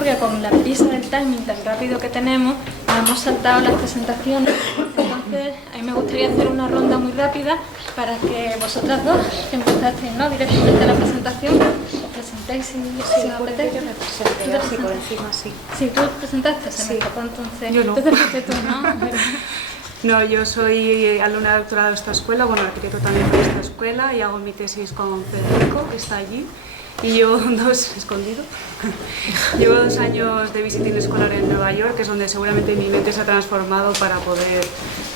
porque con la prisa del timing tan rápido que tenemos, nos hemos saltado las presentaciones. Entonces, a mí me gustaría hacer una ronda muy rápida para que vosotras dos, que empezasteis, ¿no?, directamente la presentación, os presentéis si os apetece. Sí, por encima, sí. Sí, tú presentaste, se me escapó entonces. Yo no. Entonces fuiste tú, ¿no? No, yo soy alumna de doctorado de esta escuela, bueno, arquitecto también de esta escuela, y hago mi tesis con Federico, que está allí. Y llevo llevo 2 años de visiting escolar en Nueva York, que es donde seguramente mi mente se ha transformado para poder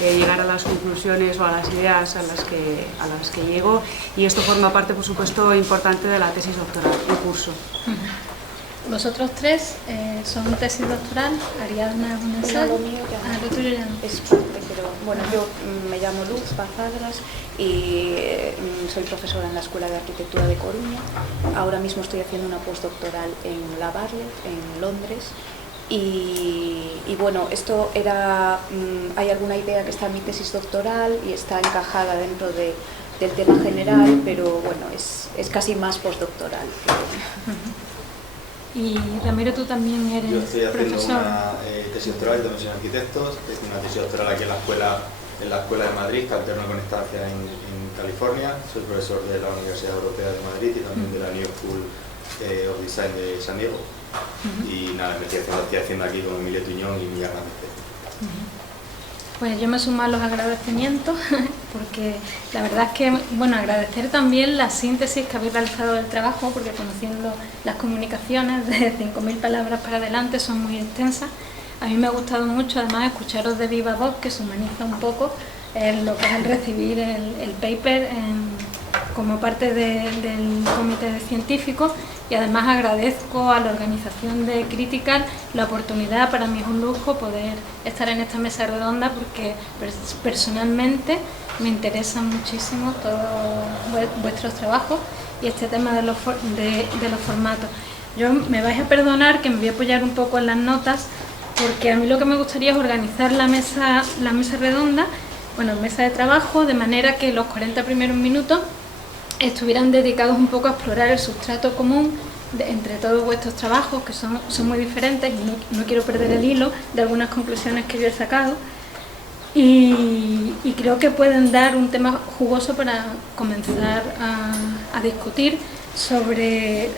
llegar a las conclusiones o a las ideas a las que llego. Y esto forma parte, por supuesto, importante de la tesis doctoral, el curso. Vosotros tres son tesis doctoral, Ariadna es un ensayo. Lo mío ya no. Lo tuyo ya no. Es parte, pero bueno, yo me llamo Luz Pazadras y soy profesora en la Escuela de Arquitectura de Coruña. Ahora mismo estoy haciendo una postdoctoral en La Bartlett, en Londres. Y bueno, esto era, hay alguna idea que está en mi tesis doctoral y está encajada dentro del tema general, pero bueno, es casi más postdoctoral. Y Ramiro, tú también eres Yo estoy haciendo profesor. una tesis doctoral, yo también soy arquitecto, es una tesis doctoral aquí en la escuela de Madrid, que alterno con estancia en California. Soy profesor de la Universidad Europea de Madrid y también de la New School of Design de San Diego. Y nada, me estoy haciendo aquí con Emilia Tuñón y Miguel Hernández. Pues yo me sumo a los agradecimientos, porque la verdad es que, bueno, agradecer también la síntesis que habéis realizado del trabajo, porque conociendo las comunicaciones de 5.000 palabras para adelante son muy extensas. A mí me ha gustado mucho, además, escucharos de viva voz, que se humaniza un poco lo que es el recibir el paper como parte del comité científico, y además agradezco a la organización de Critical la oportunidad. Para mí es un lujo poder estar en esta mesa redonda, porque personalmente me interesan muchísimo todos vuestros trabajos y este tema de los formatos. Yo me vais a perdonar que me voy a apoyar un poco en las notas, porque a mí lo que me gustaría es organizar la mesa redonda, bueno, mesa de trabajo, de manera que los 40 primeros minutos estuvieran dedicados un poco a explorar el sustrato común entre todos vuestros trabajos, que son muy diferentes, y no quiero perder el hilo de algunas conclusiones que yo he sacado, y creo que pueden dar un tema jugoso para comenzar a discutir sobre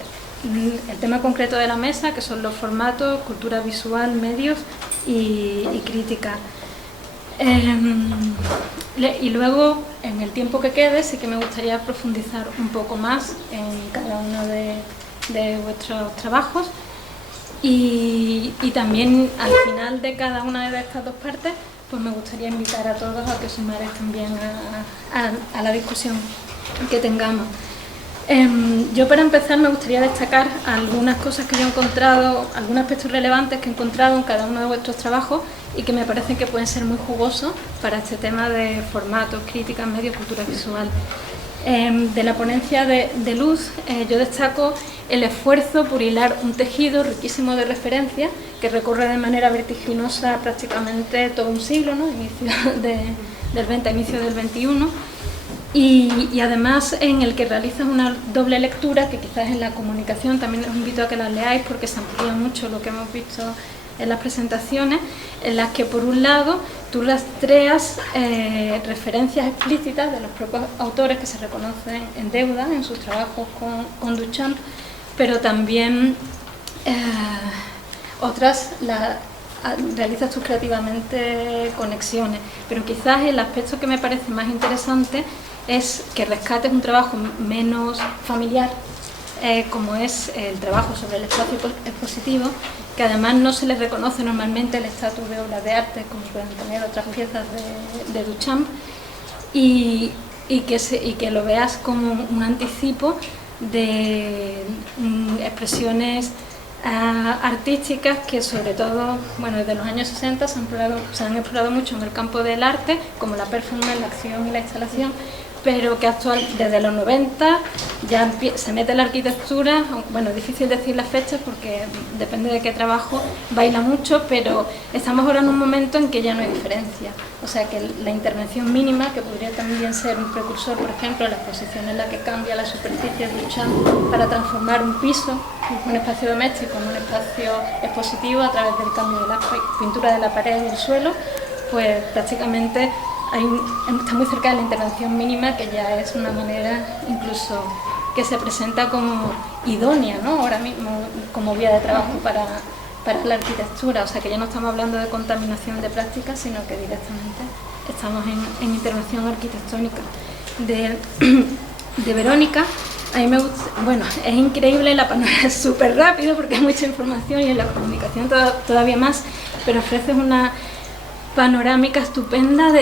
el tema concreto de la mesa, que son los formatos, cultura visual, medios y crítica. Y luego, en el tiempo que quede, sí que me gustaría profundizar un poco más en cada uno de vuestros trabajos, y también al final de cada una de estas dos partes, pues me gustaría invitar a todos a que sumarais también a la discusión que tengamos. Yo, para empezar, me gustaría destacar algunas cosas que yo he encontrado, algunos aspectos relevantes que he encontrado en cada uno de vuestros trabajos y que me parecen que pueden ser muy jugosos para este tema de formatos, críticas, medios, cultura visual. De la ponencia de Luz, yo destaco el esfuerzo por hilar un tejido riquísimo de referencias que recorre de manera vertiginosa prácticamente todo un siglo, ¿no?, inicio del 20 a inicio del 21, y además en el que realizas una doble lectura, que quizás en la comunicación también os invito a que la leáis, porque se amplía mucho lo que hemos visto en las presentaciones, en las que por un lado tú rastreas referencias explícitas de los propios autores que se reconocen en deuda en sus trabajos con Duchamp, pero también otras realizas tú creativamente conexiones. Pero quizás el aspecto que me parece más interesante es que rescates un trabajo menos familiar, como es el trabajo sobre el espacio expositivo, que además no se les reconoce normalmente el estatus de obras de arte como pueden tener otras piezas de Duchamp, y que lo veas como un anticipo de expresiones artísticas que, sobre todo, bueno, desde los años 60 se han explorado mucho en el campo del arte, como la performance, la acción y la instalación, pero que desde los 90 ya se mete la arquitectura. Bueno, es difícil decir las fechas porque depende de qué trabajo, baila mucho, pero estamos ahora en un momento en que ya no hay diferencia. O sea que la intervención mínima, que podría también ser un precursor, por ejemplo, la exposición en la que cambia la superficie de Duchamp para transformar un piso, un espacio doméstico, en un espacio expositivo a través del cambio de la pintura de la pared y el suelo, pues prácticamente está muy cerca de la intervención mínima, que ya es una manera incluso que se presenta como idónea, ¿no? Ahora mismo como vía de trabajo para la arquitectura. O sea que ya no estamos hablando de contaminación de prácticas, sino que directamente estamos en intervención arquitectónica. De Verónica, a mí me gusta, bueno, es increíble, la panorámica es súper rápido porque hay mucha información y en la comunicación todavía más, pero ofreces una panorámica estupenda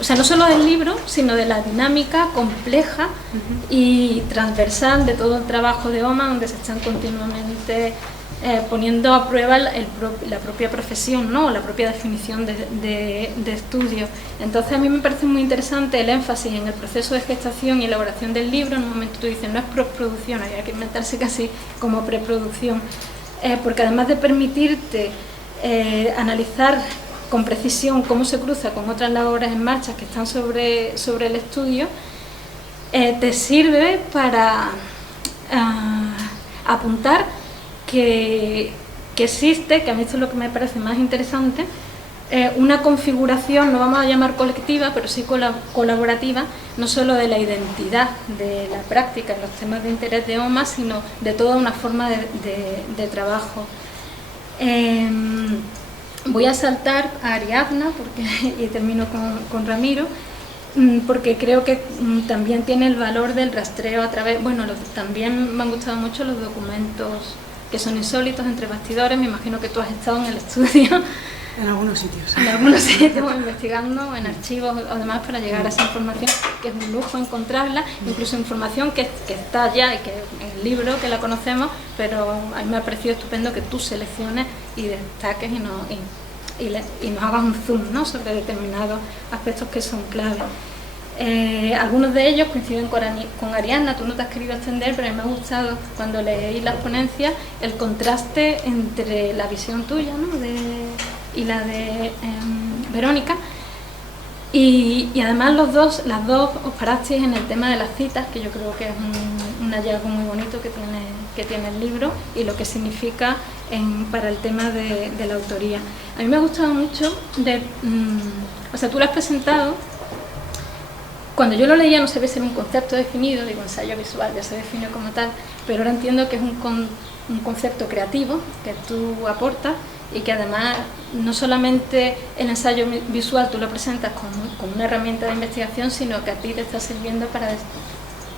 o sea, no solo del libro, sino de la dinámica compleja y transversal de todo el trabajo de OMA, donde se están continuamente poniendo a prueba la propia profesión, ¿no? La propia definición de estudio. Entonces a mí me parece muy interesante el énfasis en el proceso de gestación y elaboración del libro. En un momento tú dices, no es postproducción, hay que inventarse casi como preproducción, porque además de permitirte analizar con precisión cómo se cruza con otras labores en marcha que están sobre el estudio, te sirve para apuntar que existe, que a mí esto es lo que me parece más interesante, una configuración, no vamos a llamar colectiva, pero sí colaborativa, no solo de la identidad de la práctica en los temas de interés de OMA, sino de toda una forma de trabajo. Voy a saltar a Ariadna y termino con Ramiro, porque creo que también tiene el valor del rastreo a través, bueno, también me han gustado mucho los documentos que son insólitos entre bastidores. Me imagino que tú has estado en el estudio. En algunos sitios. En algunos sitios, investigando en archivos o demás para llegar a esa información, que es un lujo encontrarla, incluso información que está ya y que en el libro, que la conocemos, pero a mí me ha parecido estupendo que tú selecciones y destaques y nos hagas un zoom, ¿no? Sobre determinados aspectos que son clave. Algunos de ellos coinciden con Ariadna, tú no te has querido extender, pero a mí me ha gustado cuando leí las ponencias el contraste entre la visión tuya, ¿no? Y la de Verónica, y además las dos os parasteis en el tema de las citas, que yo creo que es un hallazgo muy bonito que tiene el libro y lo que significa para el tema de la autoría. A mí me ha gustado mucho, o sea, tú lo has presentado. Cuando yo lo leía no se ve ser un concepto definido, digo, ensayo visual ya se define como tal, pero ahora entiendo que es un concepto creativo que tú aportas, y que además no solamente el ensayo visual tú lo presentas como una herramienta de investigación, sino que a ti te está sirviendo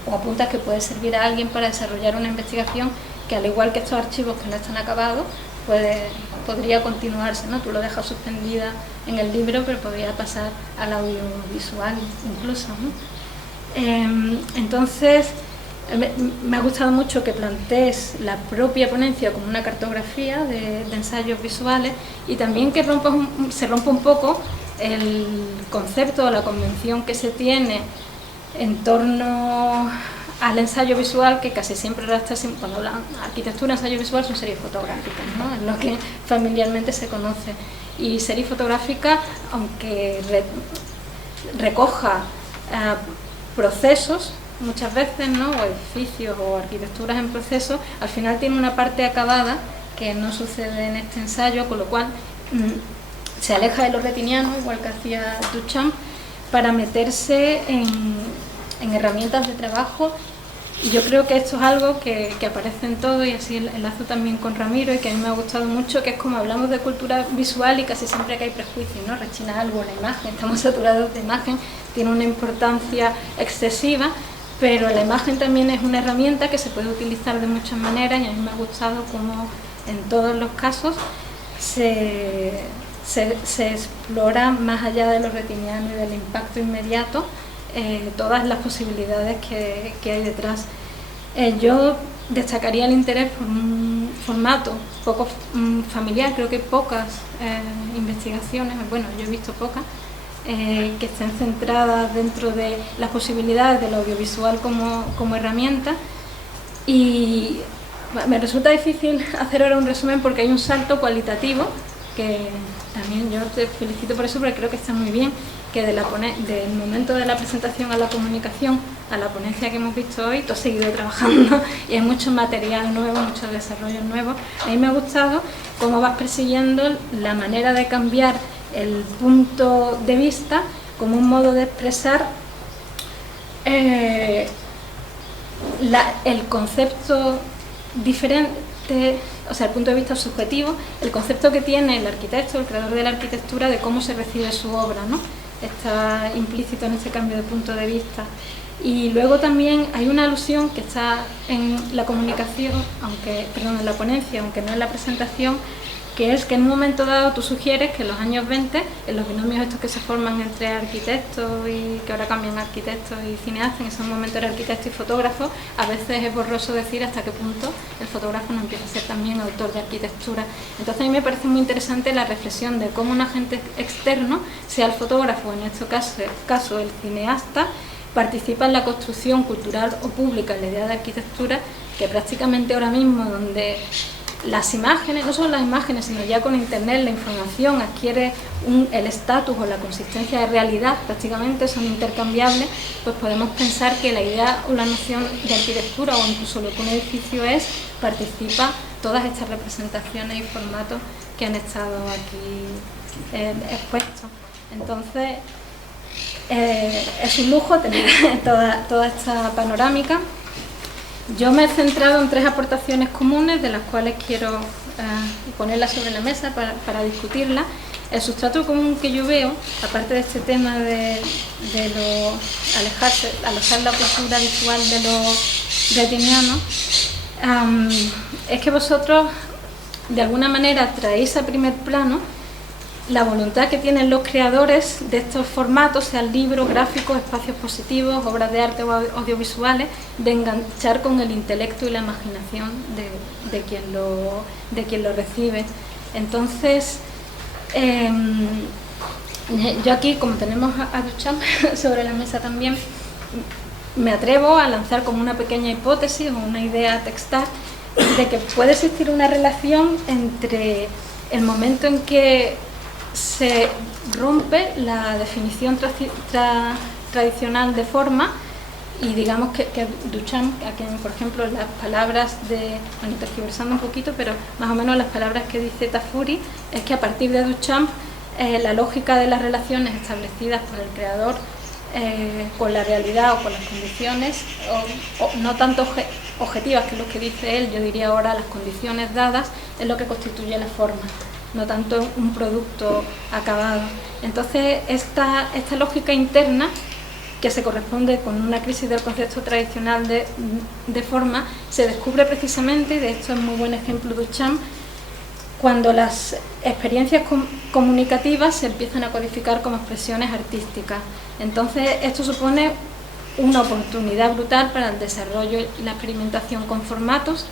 o apuntas que puede servir a alguien para desarrollar una investigación que, al igual que estos archivos que no están acabados, podría continuarse, ¿no? Tú lo dejas suspendida en el libro, pero podría pasar al audiovisual incluso, ¿no? Entonces, me ha gustado mucho que plantees la propia ponencia como una cartografía de ensayos visuales, y también que se rompa un poco el concepto o la convención que se tiene en torno al ensayo visual, que casi siempre cuando hablan de arquitectura, ensayo visual son series fotográficas, ¿no? Es lo que familiarmente se conoce. Y serie fotográfica, aunque recoja procesos muchas veces, ¿no? O edificios o arquitecturas en proceso, al final tiene una parte acabada que no sucede en este ensayo, con lo cual se aleja de lo retiniano, igual que hacía Duchamp, para meterse en herramientas de trabajo. Y yo creo que esto es algo que aparece en todo, y así enlazo también con Ramiro, y que a mí me ha gustado mucho, que es como hablamos de cultura visual y casi siempre que hay prejuicios, ¿no? Rechina algo la imagen, estamos saturados de imagen, tiene una importancia excesiva, pero la imagen también es una herramienta que se puede utilizar de muchas maneras, y a mí me ha gustado cómo en todos los casos se explora, más allá de lo retiniano y del impacto inmediato, todas las posibilidades que hay detrás. Yo destacaría el interés por un formato poco familiar. Creo que hay pocas investigaciones, bueno, yo he visto pocas, que estén centradas dentro de las posibilidades del audiovisual como herramienta. Y me resulta difícil hacer ahora un resumen porque hay un salto cualitativo que también yo te felicito por eso, porque creo que está muy bien, que del momento de la presentación a la comunicación, a la ponencia que hemos visto hoy, tú has seguido trabajando y hay mucho material nuevo, muchos desarrollos nuevos. A mí me ha gustado cómo vas persiguiendo la manera de cambiar el punto de vista como un modo de expresar el concepto diferente, o sea, el punto de vista subjetivo, el concepto que tiene el arquitecto, el creador de la arquitectura, de cómo se recibe su obra, ¿no? Está implícito en ese cambio de punto de vista. Y luego también hay una alusión que está en la comunicación, en la ponencia, aunque no en la presentación, que es que en un momento dado tú sugieres que en los años 20, en los binomios estos que se forman entre arquitectos y que ahora cambian arquitectos y cineastas, en ese momento era arquitecto y fotógrafo, a veces es borroso decir hasta qué punto el fotógrafo no empieza a ser también autor de arquitectura. Entonces a mí me parece muy interesante la reflexión de cómo un agente externo, sea el fotógrafo, en este caso el cineasta, participa en la construcción cultural o pública en la idea de arquitectura, que prácticamente ahora mismo donde las imágenes, no solo las imágenes, sino ya con internet la información adquiere el estatus o la consistencia de realidad, prácticamente son intercambiables, pues podemos pensar que la idea o la noción de arquitectura o incluso lo que un edificio es, participa todas estas representaciones y formatos que han estado aquí expuestos. Entonces, es un lujo tener toda esta panorámica. Yo me he centrado en 3 aportaciones comunes, de las cuales quiero ponerlas sobre la mesa para discutirlas. El sustrato común que yo veo, aparte de este tema de alejar la postura visual de lo retiniano, es que vosotros de alguna manera traéis a primer plano la voluntad que tienen los creadores de estos formatos, sean libros, gráficos, espacios positivos, obras de arte o audiovisuales, de enganchar con el intelecto y la imaginación de quien lo recibe. Entonces, yo aquí, como tenemos a Duchamp sobre la mesa también, me atrevo a lanzar como una pequeña hipótesis o una idea textal de que puede existir una relación entre el momento en que se rompe la definición tradicional de forma y digamos que Duchamp, a quien por ejemplo las palabras tergiversando un poquito, pero más o menos las palabras que dice Tafuri, es que a partir de Duchamp la lógica de las relaciones establecidas por el creador con la realidad o con las condiciones, o no tanto objetivas, que es lo que dice él, yo diría ahora las condiciones dadas, es lo que constituye la forma, no tanto un producto acabado. Entonces, esta lógica interna, que se corresponde con una crisis del concepto tradicional de forma, se descubre precisamente, y de esto es muy buen ejemplo Duchamp, cuando las experiencias comunicativas se empiezan a codificar como expresiones artísticas. Entonces, esto supone una oportunidad brutal para el desarrollo y la experimentación con formatos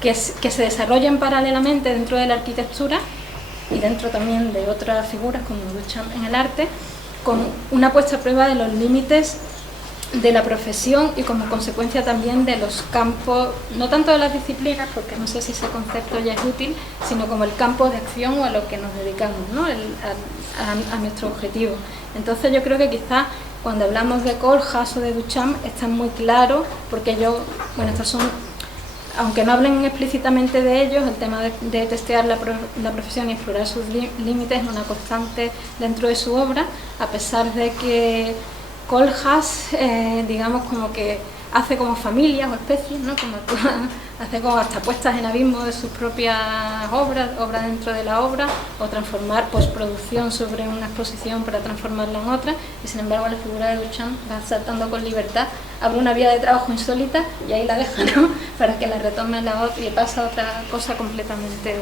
que se desarrollan paralelamente dentro de la arquitectura y dentro también de otras figuras como Duchamp en el arte, con una puesta a prueba de los límites de la profesión y como consecuencia también de los campos, no tanto de las disciplinas, porque no sé si ese concepto ya es útil, sino como el campo de acción o a lo que nos dedicamos, ¿no? a nuestro objetivo. Entonces yo creo que quizás cuando hablamos de Kohlhaas o de Duchamp está muy claro, porque estas son, aunque no hablen explícitamente de ellos, el tema de testear la profesión y explorar sus límites es una constante dentro de su obra, a pesar de que Kohlhaas, digamos, como que hace como familias o especies, ¿no? Como hace como hasta puestas en abismo de sus propias obra dentro de la obra, o transformar postproducción sobre una exposición para transformarla en otra, y sin embargo la figura de Duchamp va saltando con libertad, abre una vía de trabajo insólita y ahí la deja, ¿no? Para que la retome la otra y pasa a otra cosa completamente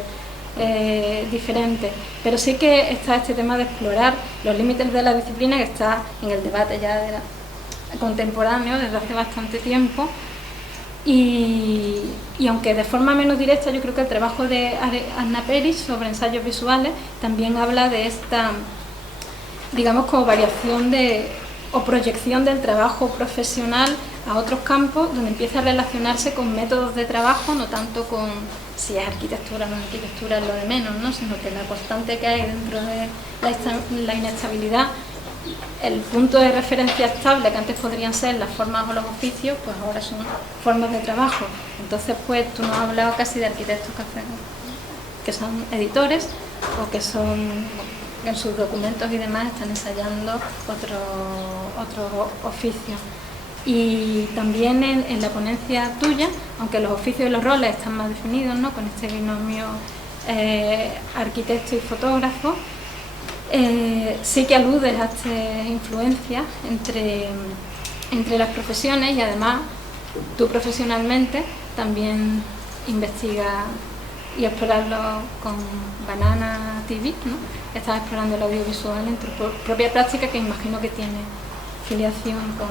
diferente. Pero sí que está este tema de explorar los límites de la disciplina, que está en el debate ya contemporáneo desde hace bastante tiempo, y aunque de forma menos directa, yo creo que el trabajo de Anna Peris sobre ensayos visuales también habla de digamos, como variación o proyección del trabajo profesional a otros campos, donde empieza a relacionarse con métodos de trabajo, no tanto con si es arquitectura o no es arquitectura, es lo de menos, ¿no? Sino que la constante que hay dentro de la inestabilidad, el punto de referencia estable que antes podrían ser las formas o los oficios, pues ahora son formas de trabajo. Entonces, pues tú nos has hablado casi de arquitectos que son editores o que en sus documentos y demás están ensayando otros oficios. Y también en la ponencia tuya, aunque los oficios y los roles están más definidos, ¿no?, con este binomio arquitecto y fotógrafo, sí que aludes a estas influencias entre las profesiones, y además tú profesionalmente también investigas y explorarlo con Banana TV, ¿no? Estás explorando el audiovisual en tu propia práctica, que imagino que tiene filiación con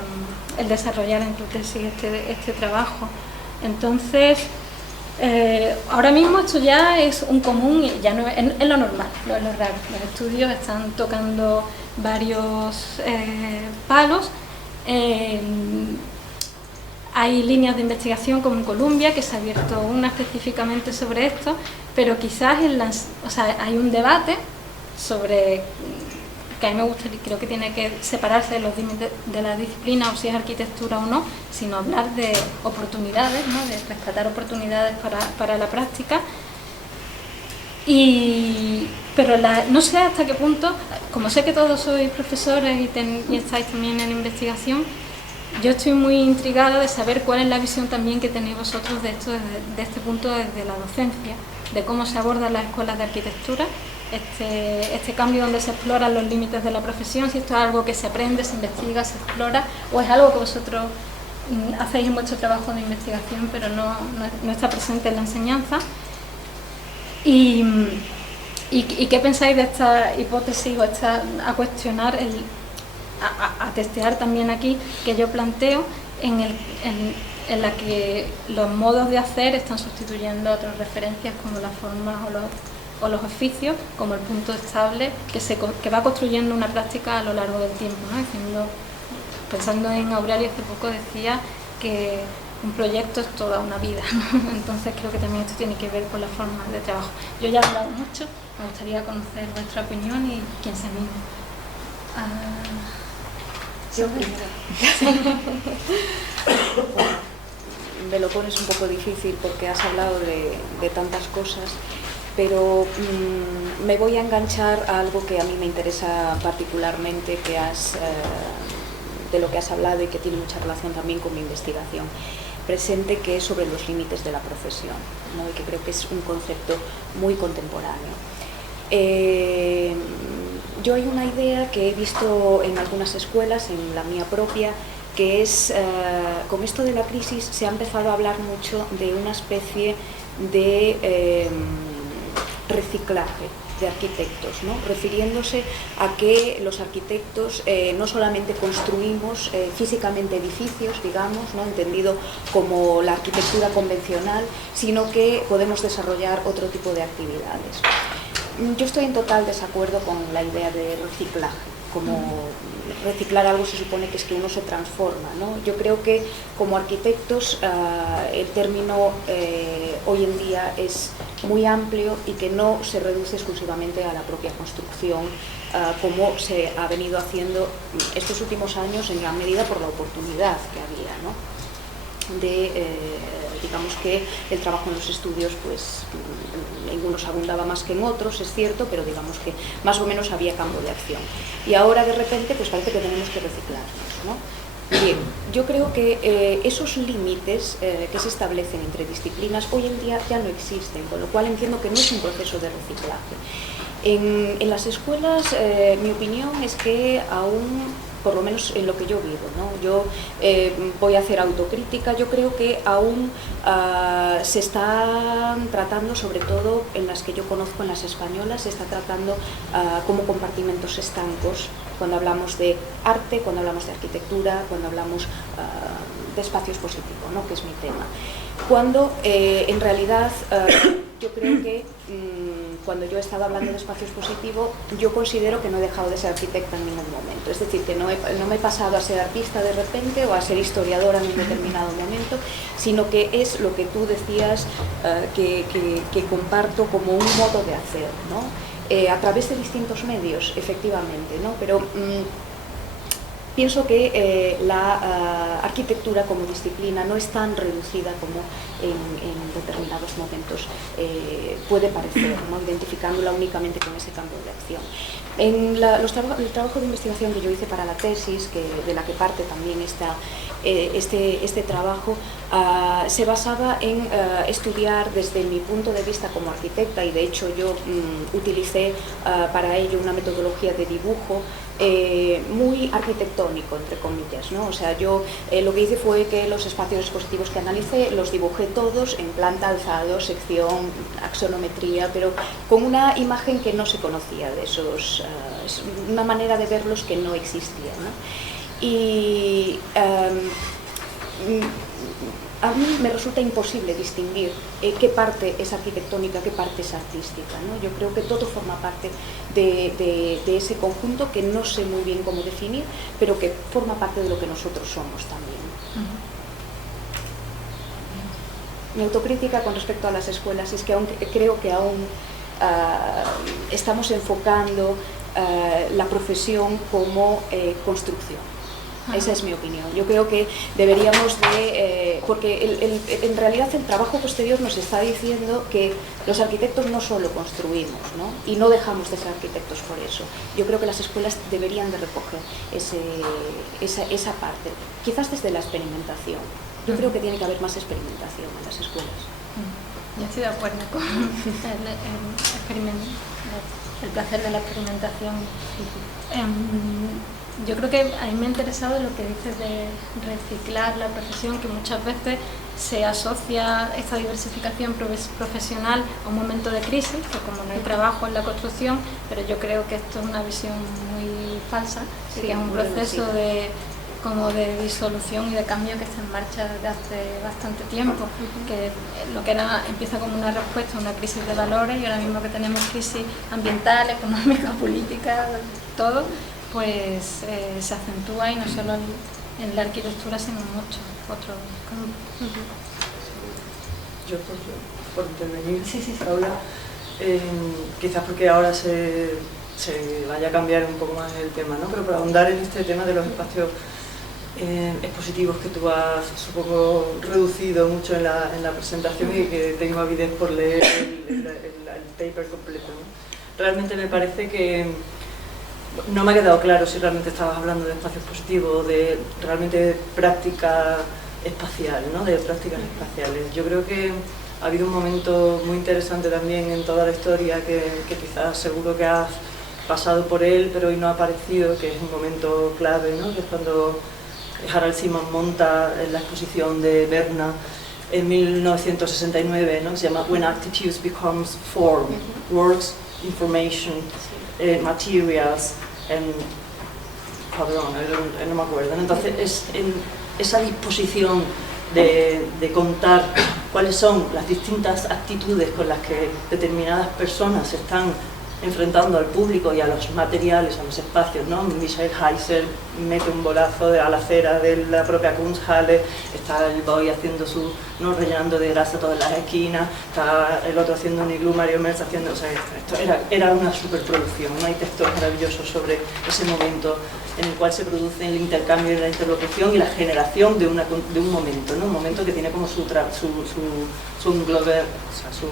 el desarrollar en tu tesis este trabajo. Entonces, ahora mismo esto ya es un común y ya no es lo normal, no es lo raro. Los estudios están tocando varios palos. Hay líneas de investigación como en Columbia, que se ha abierto una específicamente sobre esto, pero quizás hay un debate sobre, que a mí me gusta, y creo que tiene que separarse de los límites de la disciplina, o si es arquitectura o no, sino hablar de oportunidades, ¿no?, de rescatar oportunidades para la práctica. Pero no sé hasta qué punto, como sé que todos sois profesores y estáis también en investigación, yo estoy muy intrigada de saber cuál es la visión también que tenéis vosotros de esto, de este punto desde la docencia, de cómo se abordan las escuelas de arquitectura, este cambio donde se exploran los límites de la profesión, si esto es algo que se aprende, se investiga, se explora, o es algo que vosotros hacéis en vuestro trabajo de investigación pero no está presente en la enseñanza. ¿Y qué pensáis de esta hipótesis o a cuestionar, a testear también aquí, que yo planteo, en la que los modos de hacer están sustituyendo otras referencias como las formas o los oficios, como el punto estable que va construyendo una práctica a lo largo del tiempo, ¿no? Pensando en Aurelio, hace poco decía que un proyecto es toda una vida, ¿no? Entonces creo que también esto tiene que ver con las formas de trabajo. Yo ya he hablado mucho, me gustaría conocer vuestra opinión y quién se anime. Yo primero. Me lo pones un poco difícil porque has hablado de tantas cosas, pero me voy a enganchar a algo que a mí me interesa particularmente, de lo que has hablado y que tiene mucha relación también con mi investigación presente, que es sobre los límites de la profesión, ¿no? Y que creo que es un concepto muy contemporáneo. Yo hay una idea que he visto en algunas escuelas, en la mía propia, que es, con esto de la crisis se ha empezado a hablar mucho de una especie de reciclaje de arquitectos, ¿no? Refiriéndose a que los arquitectos no solamente construimos físicamente edificios, digamos, ¿no?, entendido como la arquitectura convencional, sino que podemos desarrollar otro tipo de actividades. Yo estoy en total desacuerdo con la idea de reciclaje. Como reciclar algo se supone que es que uno se transforma, ¿no? Yo creo que como arquitectos el término hoy en día es muy amplio y que no se reduce exclusivamente a la propia construcción, como se ha venido haciendo estos últimos años en gran medida por la oportunidad que había, ¿no? Digamos que el trabajo en los estudios, pues en unos abundaba más que en otros, es cierto, pero digamos que más o menos había campo de acción. Y ahora de repente pues parece que tenemos que reciclarnos, ¿no? Bien, yo creo que esos límites que se establecen entre disciplinas hoy en día ya no existen, con lo cual entiendo que no es un proceso de reciclaje. En las escuelas, mi opinión es que aún, por lo menos en lo que yo vivo, ¿no? Yo voy a hacer autocrítica, yo creo que aún se están tratando, sobre todo en las que yo conozco, en las españolas, se está tratando como compartimentos estancos, cuando hablamos de arte, cuando hablamos de arquitectura, cuando hablamos de espacio expositivo, ¿no?, que es mi tema. Cuando en realidad yo creo que cuando yo he estado hablando de espacio expositivo, yo considero que no he dejado de ser arquitecta en ningún momento. Es decir, que no me he pasado a ser artista de repente o a ser historiadora en un determinado momento, sino que es lo que tú decías, que comparto como un modo de hacer, ¿no? A través de distintos medios, efectivamente, ¿no? Pero pienso que la arquitectura como disciplina no es tan reducida como en determinados momentos puede parecer, ¿no? Identificándola únicamente con ese campo de acción. En el trabajo de investigación que yo hice para la tesis, de la que parte también este trabajo, se basaba en estudiar desde mi punto de vista como arquitecta, y de hecho yo utilicé para ello una metodología de dibujo muy arquitectónico, entre comillas, ¿no? O sea, yo lo que hice fue que los espacios expositivos que analicé los dibujé todos en planta, alzado, sección, axonometría, pero con una imagen que no se conocía de esos, una manera de verlos que no existía, ¿no? Y a mí me resulta imposible distinguir qué parte es arquitectónica, qué parte es artística, ¿no? Yo creo que todo forma parte de ese conjunto que no sé muy bien cómo definir, pero que forma parte de lo que nosotros somos también. Mi autocrítica con respecto a las escuelas es que creo que aún estamos enfocando la profesión como construcción. Esa es mi opinión. Yo creo que deberíamos porque en realidad el trabajo posterior nos está diciendo que los arquitectos no solo construimos, ¿no? Y no dejamos de ser arquitectos por eso. Yo creo que las escuelas deberían de recoger esa parte, quizás desde la experimentación. Yo creo que tiene que haber más experimentación en las escuelas. Yo estoy de acuerdo con el placer de la experimentación. Yo creo que a mí me ha interesado lo que dices de reciclar la profesión, que muchas veces se asocia esta diversificación profesional a un momento de crisis, que como no hay trabajo en la construcción, pero yo creo que esto es una visión muy falsa, sí, que es un proceso como de disolución y de cambio que está en marcha desde hace bastante tiempo, que lo que empieza como una respuesta a una crisis de valores, y ahora mismo que tenemos crisis ambiental, económica, política, todo, pues se acentúa, y no solo en la arquitectura, sino en muchos otros campos. Yo por intervenir, Paula, quizás porque ahora se vaya a cambiar un poco más el tema, ¿no? Pero para ahondar en este tema de los espacios expositivos que tú has, supongo, reducido mucho en la presentación, y que tengo avidez por leer el paper completo, ¿no? Realmente me parece que no me ha quedado claro si realmente estabas hablando de espacio expositivo o de realmente práctica espacial, ¿no? De prácticas espaciales. Yo creo que ha habido un momento muy interesante también en toda la historia que quizás seguro que has pasado por él, pero hoy no ha aparecido, que es un momento clave, ¿no? Que es cuando Harald Simon monta la exposición de Berna en 1969, ¿no? Se llama When Attitudes Becomes Form, Works, Information, Materials, no me acuerdo. Entonces es en esa disposición de contar cuáles son las distintas actitudes con las que determinadas personas se están enfrentando al público y a los materiales, a los espacios, ¿no? Michael Heiser mete un bolazo a la acera de la propia Kunsthalle, está el boy haciendo rellenando de grasa todas las esquinas, está el otro haciendo un iglú, Mario Merz haciendo, o sea, esto era una superproducción, ¿no? Hay textos maravillosos sobre ese momento en el cual se produce el intercambio y la interlocución y la generación de un momento, ¿no? Un momento que tiene como su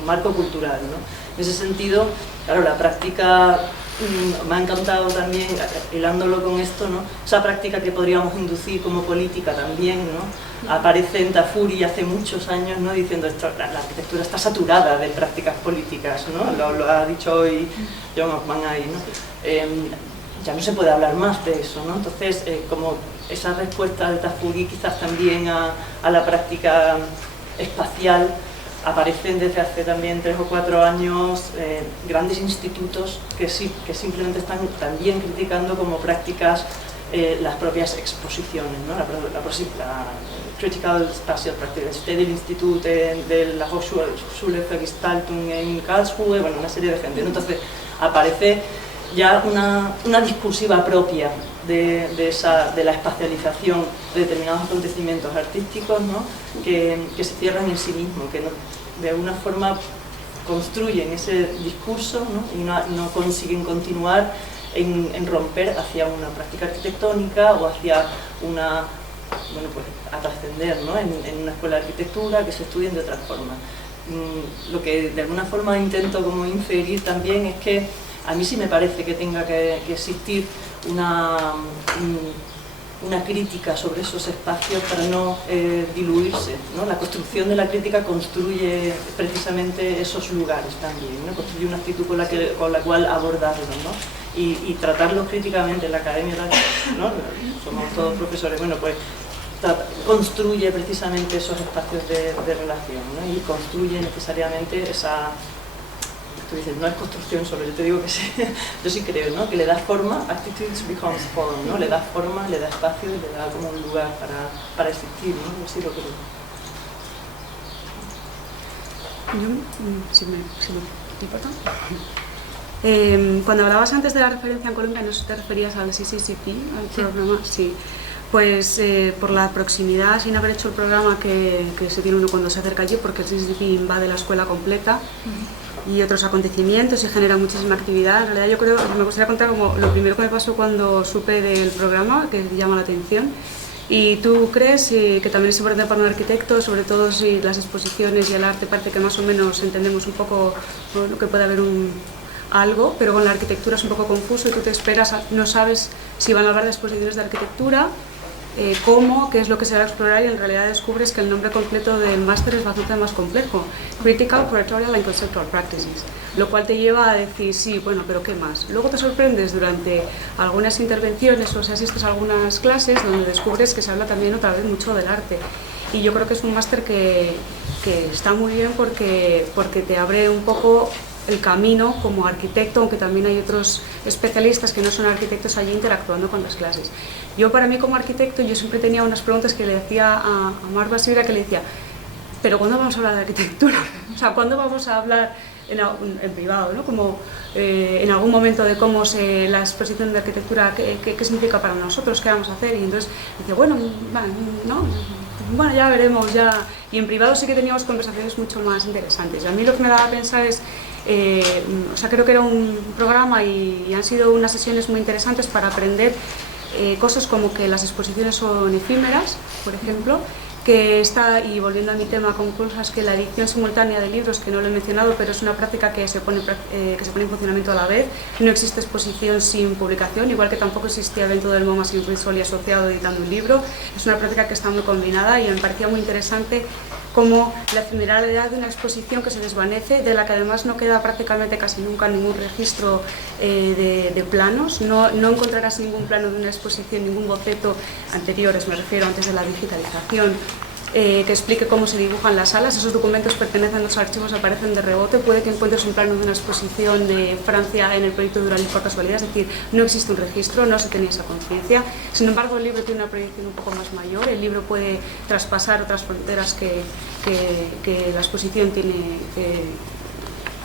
marco cultural, ¿no? En ese sentido, claro, la práctica me ha encantado también, hilándolo con esto, ¿no? Esa práctica que podríamos inducir como política también, ¿no? Aparece en Tafuri hace muchos años, ¿no? Diciendo esto, la arquitectura está saturada de prácticas políticas, ¿no? Lo ha dicho hoy John Hoffman ahí, ¿no? Ya no se puede hablar más de eso, ¿no? Entonces, como esa respuesta de Tafuri quizás también a la práctica espacial, aparecen desde hace también 3 o 4 años grandes institutos que simplemente están también criticando como prácticas las propias exposiciones, ¿no? La Critical Spatial Practice, del Instituto de la Hochschule für Gestaltung en Karlsruhe, bueno, una serie de gente, ¿no? Entonces aparece ya una discursiva propia de la espacialización de determinados acontecimientos artísticos, ¿no? que se cierran en sí mismos, que no, de alguna forma construyen ese discurso, ¿no? Y no consiguen continuar en romper hacia una práctica arquitectónica o hacia una, bueno, pues a trascender, ¿no? en una escuela de arquitectura, que se estudien de otra forma. Lo que de alguna forma intento como inferir también es que a mí sí me parece que tenga que existir una crítica sobre esos espacios para no diluirse, ¿no? La construcción de la crítica construye precisamente esos lugares también, ¿no? Construye una actitud con la cual abordarlos, ¿no? Y tratarlos críticamente en la academia, ¿no? Somos todos profesores, bueno, pues construye precisamente esos espacios de relación, ¿no? Y construye necesariamente esa... Tú dices, no es construcción solo, yo te digo que sí, yo sí creo, ¿no? Que le da forma, attitudes becomes form, ¿no? Le da forma, le da espacio y le da como un lugar para existir, ¿no? Yo sí lo creo. Si me importa. Cuando hablabas antes de la referencia en Colombia, ¿no te referías al CCCP, al programa? Sí. Pues por la proximidad, sin haber hecho el programa que se tiene uno cuando se acerca allí, porque el CCCP invade la escuela completa y otros acontecimientos y genera muchísima actividad. En realidad yo creo, me gustaría contar como lo primero que me pasó cuando supe del programa, que llama la atención. ¿Y tú crees que también es importante para un arquitecto, sobre todo si las exposiciones y el arte parece que más o menos entendemos un poco, bueno, que puede haber algo, pero con la arquitectura es un poco confuso y tú te esperas, no sabes si van a hablar de exposiciones de arquitectura, cómo, qué es lo que se va a explorar, y en realidad descubres que el nombre completo del máster es bastante más complejo: Critical, Curatorial and Conceptual Practices, lo cual te lleva a decir, sí, bueno, pero ¿qué más? Luego te sorprendes durante algunas intervenciones o si asistes a algunas clases donde descubres que se habla también otra vez mucho del arte, y yo creo que es un máster que está muy bien porque te abre un poco el camino como arquitecto, aunque también hay otros especialistas que no son arquitectos allí interactuando con las clases. Yo, para mí como arquitecto, yo siempre tenía unas preguntas que le hacía a Mar Basibra, que le decía, ¿pero cuándo vamos a hablar de arquitectura? O sea, ¿cuándo vamos a hablar en privado, ¿no? Como en algún momento de cómo la exposición de arquitectura, qué significa para nosotros, qué vamos a hacer? Y entonces dice, bueno, ya veremos, ya. Y en privado sí que teníamos conversaciones mucho más interesantes. A mí lo que me daba a pensar es, o sea, creo que era un programa y han sido unas sesiones muy interesantes para aprender cosas como que las exposiciones son efímeras, por ejemplo, que está, y volviendo a mi tema con cosas, que la edición simultánea de libros, que no lo he mencionado, pero es una práctica que se pone en funcionamiento a la vez. No existe exposición sin publicación, igual que tampoco existía evento del MoMA sin Rizoli asociado editando un libro. Es una práctica que está muy combinada y me parecía muy interesante como la efemeralidad de una exposición que se desvanece, de la que además no queda prácticamente casi nunca ningún registro de planos. No encontrarás ningún plano de una exposición, ningún boceto anteriores, me refiero, antes de la digitalización, que explique cómo se dibujan las salas. Esos documentos pertenecen a los archivos, aparecen de rebote. Puede que encuentres un plano de una exposición de Francia en el proyecto Duralis por casualidad, es decir, no existe un registro, no se tenía esa conciencia. Sin embargo, el libro tiene una proyección un poco más mayor, el libro puede traspasar otras fronteras que la exposición tiene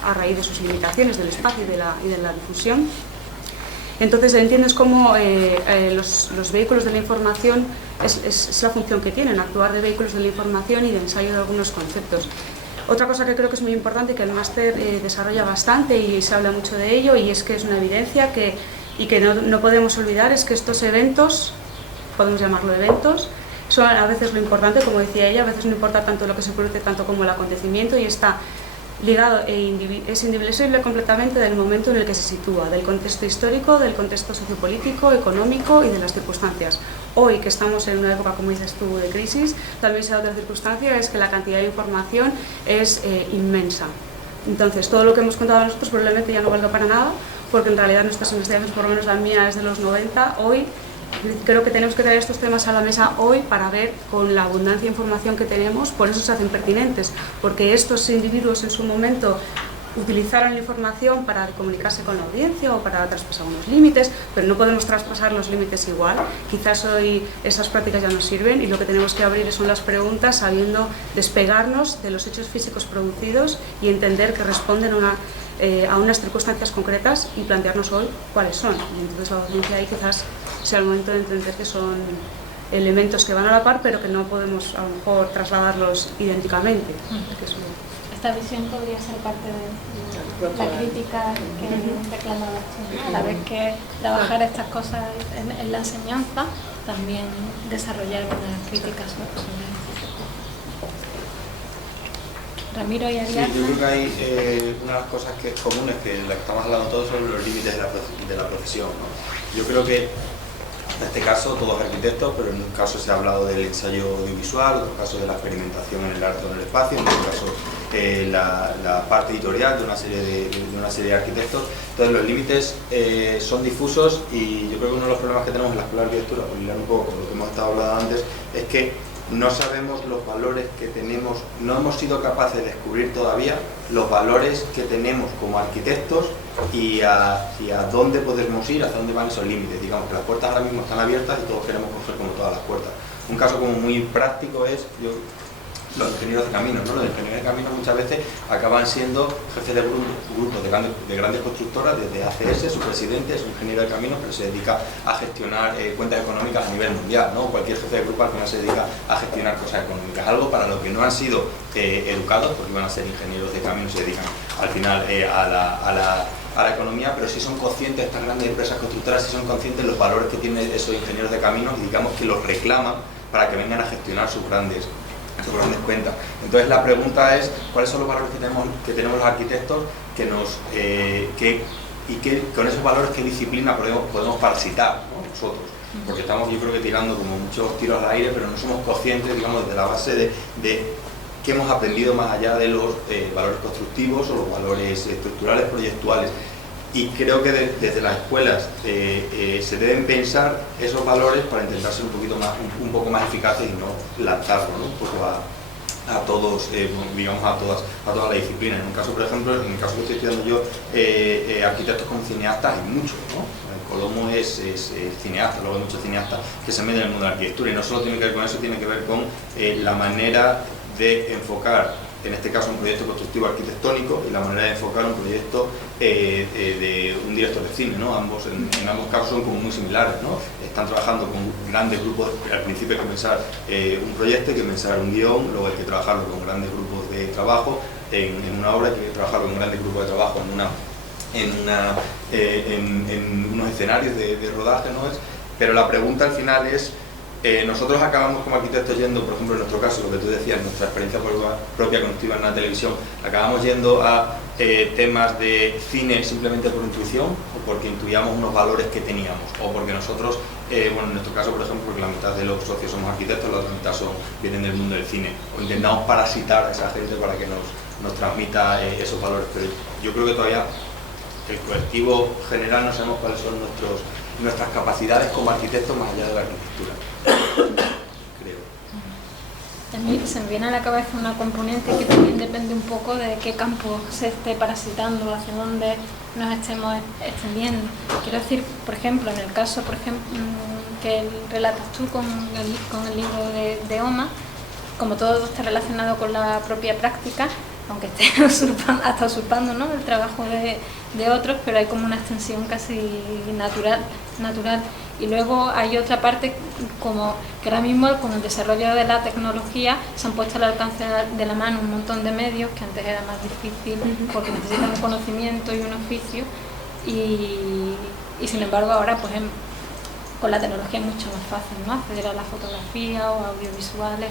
a raíz de sus limitaciones del espacio y de la difusión. Entonces entiendes cómo los vehículos de la información es la función que tienen, actuar de vehículos de la información y de ensayo de algunos conceptos. Otra cosa que creo que es muy importante y que el máster desarrolla bastante y se habla mucho de ello, y es que es una evidencia y que no podemos olvidar, es que estos eventos, podemos llamarlo eventos, son a veces lo importante, como decía ella, a veces no importa tanto lo que se produce tanto como el acontecimiento, y está ligado es indivisible completamente del momento en el que se sitúa, del contexto histórico, del contexto sociopolítico, económico y de las circunstancias. Hoy, que estamos en una época, como dices tú, de crisis, también sea otra circunstancia, es que la cantidad de información es inmensa. Entonces, todo lo que hemos contado nosotros probablemente ya no valga para nada, porque en realidad nuestras investigaciones, por lo menos la mía es de los 90, hoy creo que tenemos que traer estos temas a la mesa hoy para ver, con la abundancia de información que tenemos, por eso se hacen pertinentes, porque estos individuos en su momento utilizaran la información para comunicarse con la audiencia o para traspasar unos límites, pero no podemos traspasar los límites igual. Quizás hoy esas prácticas ya no sirven y lo que tenemos que abrir son las preguntas sabiendo despegarnos de los hechos físicos producidos y entender que responden a unas circunstancias concretas y plantearnos hoy cuáles son. Y entonces la docencia ahí quizás sea el momento de entender que son elementos que van a la par pero que no podemos a lo mejor trasladarlos idénticamente. Esta visión podría ser parte de la crítica que reclamaba tú, ¿no? A la vez que trabajar estas cosas en la enseñanza, también desarrollar una crítica sobre eso. Ramiro y Ariadna. Sí, yo creo que hay una de las cosas que es comunes, que la que estamos hablando todos, sobre los límites de la profesión, ¿no? Yo creo que en este caso todos arquitectos, pero en un caso se ha hablado del ensayo audiovisual, en otro caso de la experimentación en el arte o en el espacio, en otro caso la parte editorial de una serie de arquitectos. Entonces los límites son difusos y yo creo que uno de los problemas que tenemos en la Escuela de Arquitectura, por hilar un poco con lo que hemos estado hablando antes, es que no sabemos los valores que tenemos, no hemos sido capaces de descubrir todavía los valores que tenemos como arquitectos y hacia dónde podemos ir, hacia dónde van esos límites. Digamos que las puertas ahora mismo están abiertas y todos queremos coger como todas las puertas. Un caso como muy práctico es los ingenieros de caminos, ¿no? Los ingenieros de caminos muchas veces acaban siendo jefes de grupos de grandes constructoras, desde ACS, su presidente es un ingeniero de caminos, pero se dedica a gestionar cuentas económicas a nivel mundial, ¿no? Cualquier jefe de grupo al final se dedica a gestionar cosas económicas, algo para lo que no han sido educados, porque van a ser ingenieros de caminos, se dedican al final a la economía, pero sí son conscientes, estas grandes empresas constructoras sí son conscientes de los valores que tienen esos ingenieros de caminos y digamos que los reclaman para que vengan a gestionar sus grandes cuentas. Entonces la pregunta es cuáles son los valores que tenemos los arquitectos y con esos valores qué disciplina podemos parasitar, ¿no? Nosotros, porque estamos yo creo que tirando como muchos tiros al aire, pero no somos conscientes, digamos, de la base de qué hemos aprendido más allá de los valores constructivos o los valores estructurales proyectuales. Y creo que desde las escuelas se deben pensar esos valores para intentar ser un poco más eficaces y no lanzarlo, ¿no? Un poco a todos, digamos a todas las disciplinas. En un caso, por ejemplo, en el caso que estoy estudiando yo, arquitectos como cineastas hay muchos, ¿no? Colomo es cineasta, luego hay muchos cineastas que se meten en el mundo de la arquitectura y no solo tiene que ver con eso, tiene que ver con la manera de enfocar en este caso un proyecto constructivo arquitectónico y la manera de enfocar un proyecto de un director de cine, ¿no? En ambos casos son como muy similares, ¿no? Están trabajando con grandes grupos, al principio hay que pensar un proyecto, hay que pensar un guión, luego hay que trabajarlo con grandes grupos de trabajo en una obra, hay que trabajarlo con grandes grupos de trabajo en unos escenarios de rodaje, ¿no? Pero la pregunta al final es nosotros acabamos como arquitectos yendo, por ejemplo en nuestro caso, lo que tú decías, nuestra experiencia propia cuando estuve en la televisión, acabamos yendo a temas de cine simplemente por intuición o porque intuíamos unos valores que teníamos o porque nosotros, bueno en nuestro caso por ejemplo, porque la mitad de los socios somos arquitectos, la otra mitad vienen del mundo del cine, o intentamos parasitar a esa gente para que nos transmita esos valores, pero yo creo que todavía el colectivo general no sabemos cuáles son nuestras capacidades como arquitectos más allá de la arquitectura. Creo. A mí se me viene a la cabeza una componente que también depende un poco de qué campo se esté parasitando, hacia dónde nos estemos extendiendo. Quiero decir, por ejemplo, en el caso que relatas tú con el libro de Oma, como todo está relacionado con la propia práctica, aunque esté usurpando, ¿no? El trabajo de otros, pero hay como una extensión casi natural. Y luego hay otra parte como que ahora mismo con el desarrollo de la tecnología se han puesto al alcance de la mano un montón de medios que antes era más difícil porque necesitan un conocimiento y un oficio y sin embargo ahora pues con la tecnología es mucho más fácil, ¿no? Acceder a la fotografía o audiovisuales,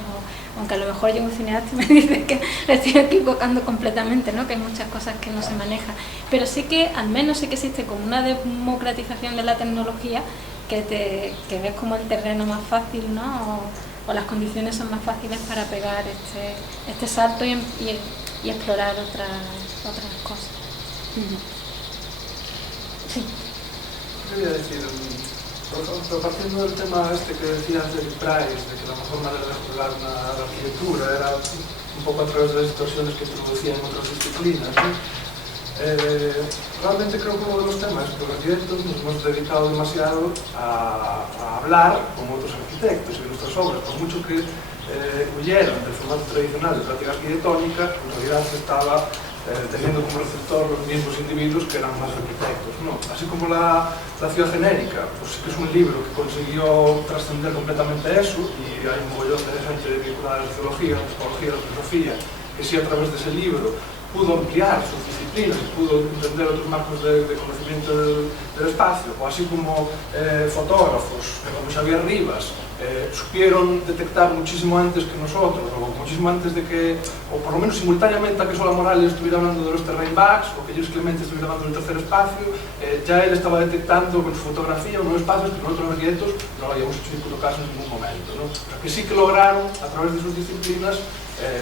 aunque a lo mejor yo un cineasta me dice que me estoy equivocando completamente, ¿no? Que hay muchas cosas que no se manejan, pero sí que al menos sí que existe como una democratización de la tecnología que ves como el terreno más fácil, ¿no? O las condiciones son más fáciles para pegar este salto y explorar otras cosas. Sí. ¿Qué voy a decir? Por ejemplo, partiendo del tema que decías del Price, de que la mejor manera de explorar la arquitectura era un poco a través de las distorsiones que introducía en otras disciplinas, ¿no? Realmente creo que uno de los temas que los arquitectos nos hemos dedicado demasiado a hablar con otros arquitectos y nuestras obras, por mucho que huyeran del formato tradicional de práctica arquitectónica, en realidad se estaba teniendo como receptor los mismos individuos que eran más arquitectos, ¿no? Así como la ciudad genérica, pues sí que es un libro que consiguió trascender completamente eso, y hay un mogollón de gente vinculada a la sociología, la psicología, la filosofía, que sí a través de ese libro pudo ampliar sus disciplinas, pudo entender otros marcos de conocimiento del espacio, o así como fotógrafos como Xavier Rivas supieron detectar muchísimo antes que nosotros, o muchísimo antes de que, o por lo menos simultáneamente a que Sola Morales estuviera hablando de los terrainbacks, o que Luis Clemente estuviera hablando del tercer espacio, ya él estaba detectando con su fotografía unos espacios que nosotros los arquitectos no habíamos hecho ni puto caso en ningún momento, ¿no? O sea, que sí que lograron, a través de sus disciplinas,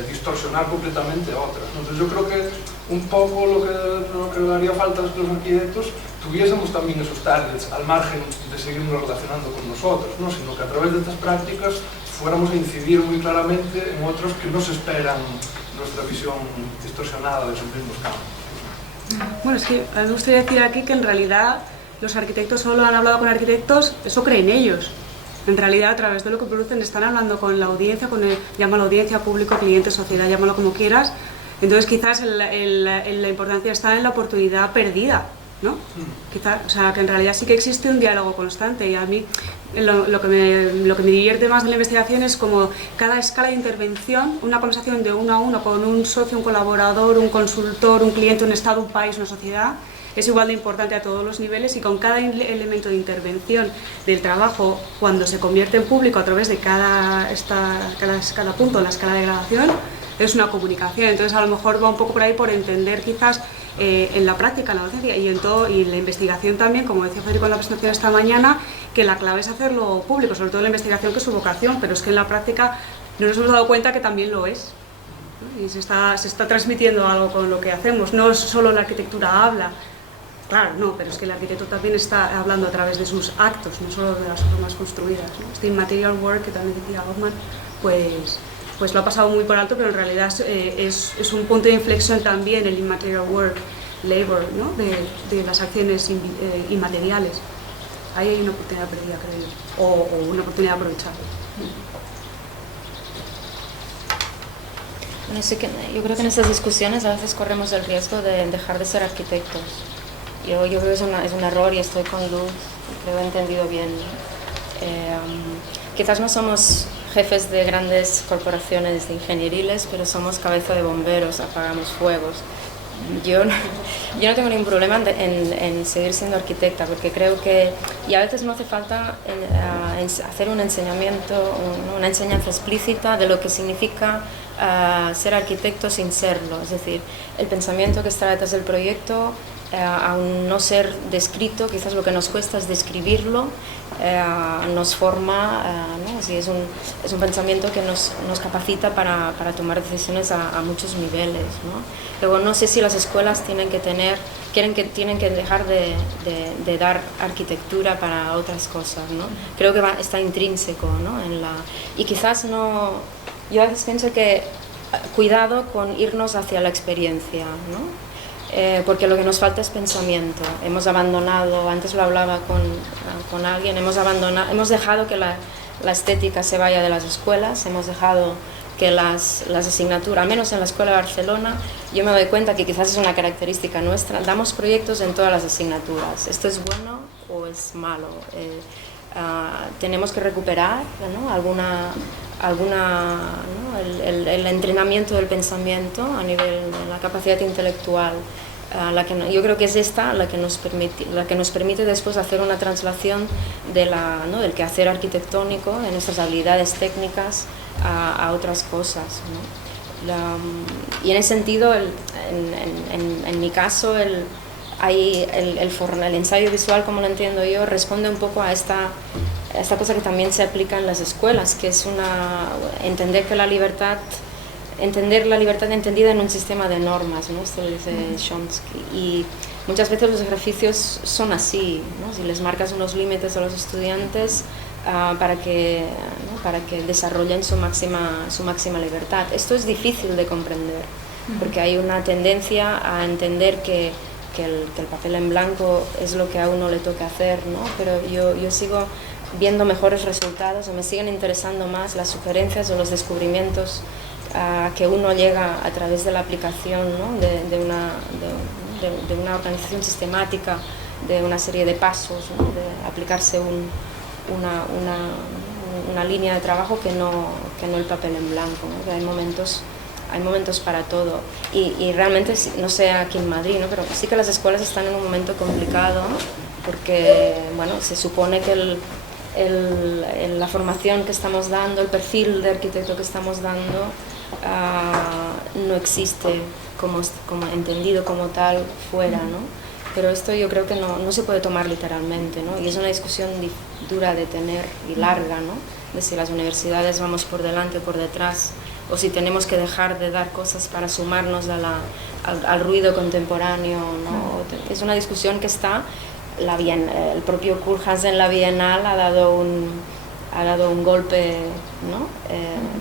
distorsionar completamente otras, ¿no? Entonces yo creo que un poco lo que haría falta es que los arquitectos tuviésemos también esos targets al margen de seguirnos relacionando con nosotros, ¿no? Sino que a través de estas prácticas fuéramos a incidir muy claramente en otros que no se esperan nuestra visión distorsionada de esos mismos campos. Bueno, es que a mí me gustaría decir aquí que en realidad los arquitectos solo han hablado con arquitectos, eso creen ellos. En realidad, a través de lo que producen, están hablando con la audiencia, llámalo audiencia, público, cliente, sociedad, llámalo como quieras. Entonces, quizás la importancia está en la oportunidad perdida, ¿no? Quizás, o sea, que en realidad sí que existe un diálogo constante, y a mí lo que me divierte más de la investigación es como cada escala de intervención, una conversación de uno a uno con un socio, un colaborador, un consultor, un cliente, un estado, un país, una sociedad, es igual de importante a todos los niveles, y con cada elemento de intervención del trabajo, cuando se convierte en público a través de cada punto en la escala de gradación, es una comunicación. Entonces a lo mejor va un poco por ahí, por entender quizás en la práctica, en la docencia y en la investigación también, como decía Federico en la presentación esta mañana, que la clave es hacerlo público, sobre todo en la investigación, que es su vocación, pero es que en la práctica no nos hemos dado cuenta que también lo es, ¿no? Y se está transmitiendo algo con lo que hacemos, no es solo la arquitectura habla. Claro, no, pero es que el arquitecto también está hablando a través de sus actos, no solo de las formas construidas, ¿no? Este immaterial work que también decía Goffman, pues lo ha pasado muy por alto, pero en realidad es un punto de inflexión también el immaterial work, labor, ¿no? de las acciones inmateriales. Ahí hay una oportunidad perdida, creo yo, o una oportunidad aprovechada. Bueno, sí que, yo creo que en estas discusiones a veces corremos el riesgo de dejar de ser arquitectos. Yo creo que es un error, y estoy con Luz, creo que he entendido bien. Quizás no somos jefes de grandes corporaciones ingenieriles, pero somos cabeza de bomberos, apagamos fuegos. Yo no tengo ningún problema en seguir siendo arquitecta, porque creo que, y a veces no hace falta hacer un enseñamiento, una enseñanza explícita de lo que significa ser arquitecto sin serlo. Es decir, el pensamiento que está detrás del proyecto, aún no ser descrito, quizás lo que nos cuesta es describirlo, nos forma, ¿no? Así es un pensamiento que nos capacita para tomar decisiones a muchos niveles, ¿no? Luego, no sé si las escuelas tienen que dejar de dar arquitectura para otras cosas, ¿no? Creo que está intrínseco, ¿no? Y quizás no. Yo a veces pienso que cuidado con irnos hacia la experiencia, ¿no? Porque lo que nos falta es pensamiento. Hemos abandonado, antes lo hablaba con alguien, hemos dejado que la estética se vaya de las escuelas, hemos dejado que las asignaturas, al menos en la Escuela de Barcelona, yo me doy cuenta que quizás es una característica nuestra, damos proyectos en todas las asignaturas. ¿Esto es bueno o es malo? Tenemos que recuperar, ¿no? ¿no? el entrenamiento del pensamiento a nivel de la capacidad intelectual, yo creo que es esta la que nos permite después hacer una translación ¿no? del quehacer arquitectónico, de nuestras habilidades técnicas a otras cosas, ¿no? Y en ese sentido, en mi caso, el ensayo visual, como lo entiendo yo, responde un poco a esta cosa que también se aplica en las escuelas, que es entender la libertad entendida en un sistema de normas, ¿no? Esto lo dice Chomsky. Y muchas veces los ejercicios son así, ¿no? Si les marcas unos límites a los estudiantes para que desarrollen su máxima libertad. Esto es difícil de comprender. porque hay una tendencia a entender que el papel en blanco es lo que a uno le toca hacer, ¿no? Pero yo sigo viendo mejores resultados, o me siguen interesando más las sugerencias o los descubrimientos que uno llega a través de la aplicación, ¿no? de una organización sistemática, de una serie de pasos, ¿no? De aplicarse una línea de trabajo que no el papel en blanco, ¿no? Que hay momentos para todo, y realmente, no sé aquí en Madrid, ¿no? Pero sí que las escuelas están en un momento complicado, ¿no? Porque bueno, se supone que la formación que estamos dando, el perfil de arquitecto que estamos dando, no existe como entendido como tal fuera, ¿no? Pero esto yo creo que no se puede tomar literalmente, ¿no? Y es una discusión dura de tener y larga, ¿no? De si las universidades vamos por delante o por detrás, o si tenemos que dejar de dar cosas para sumarnos al ruido contemporáneo, ¿no? Es una discusión que está, el propio Kurt Hansen en la Bienal ha dado un golpe, ¿no?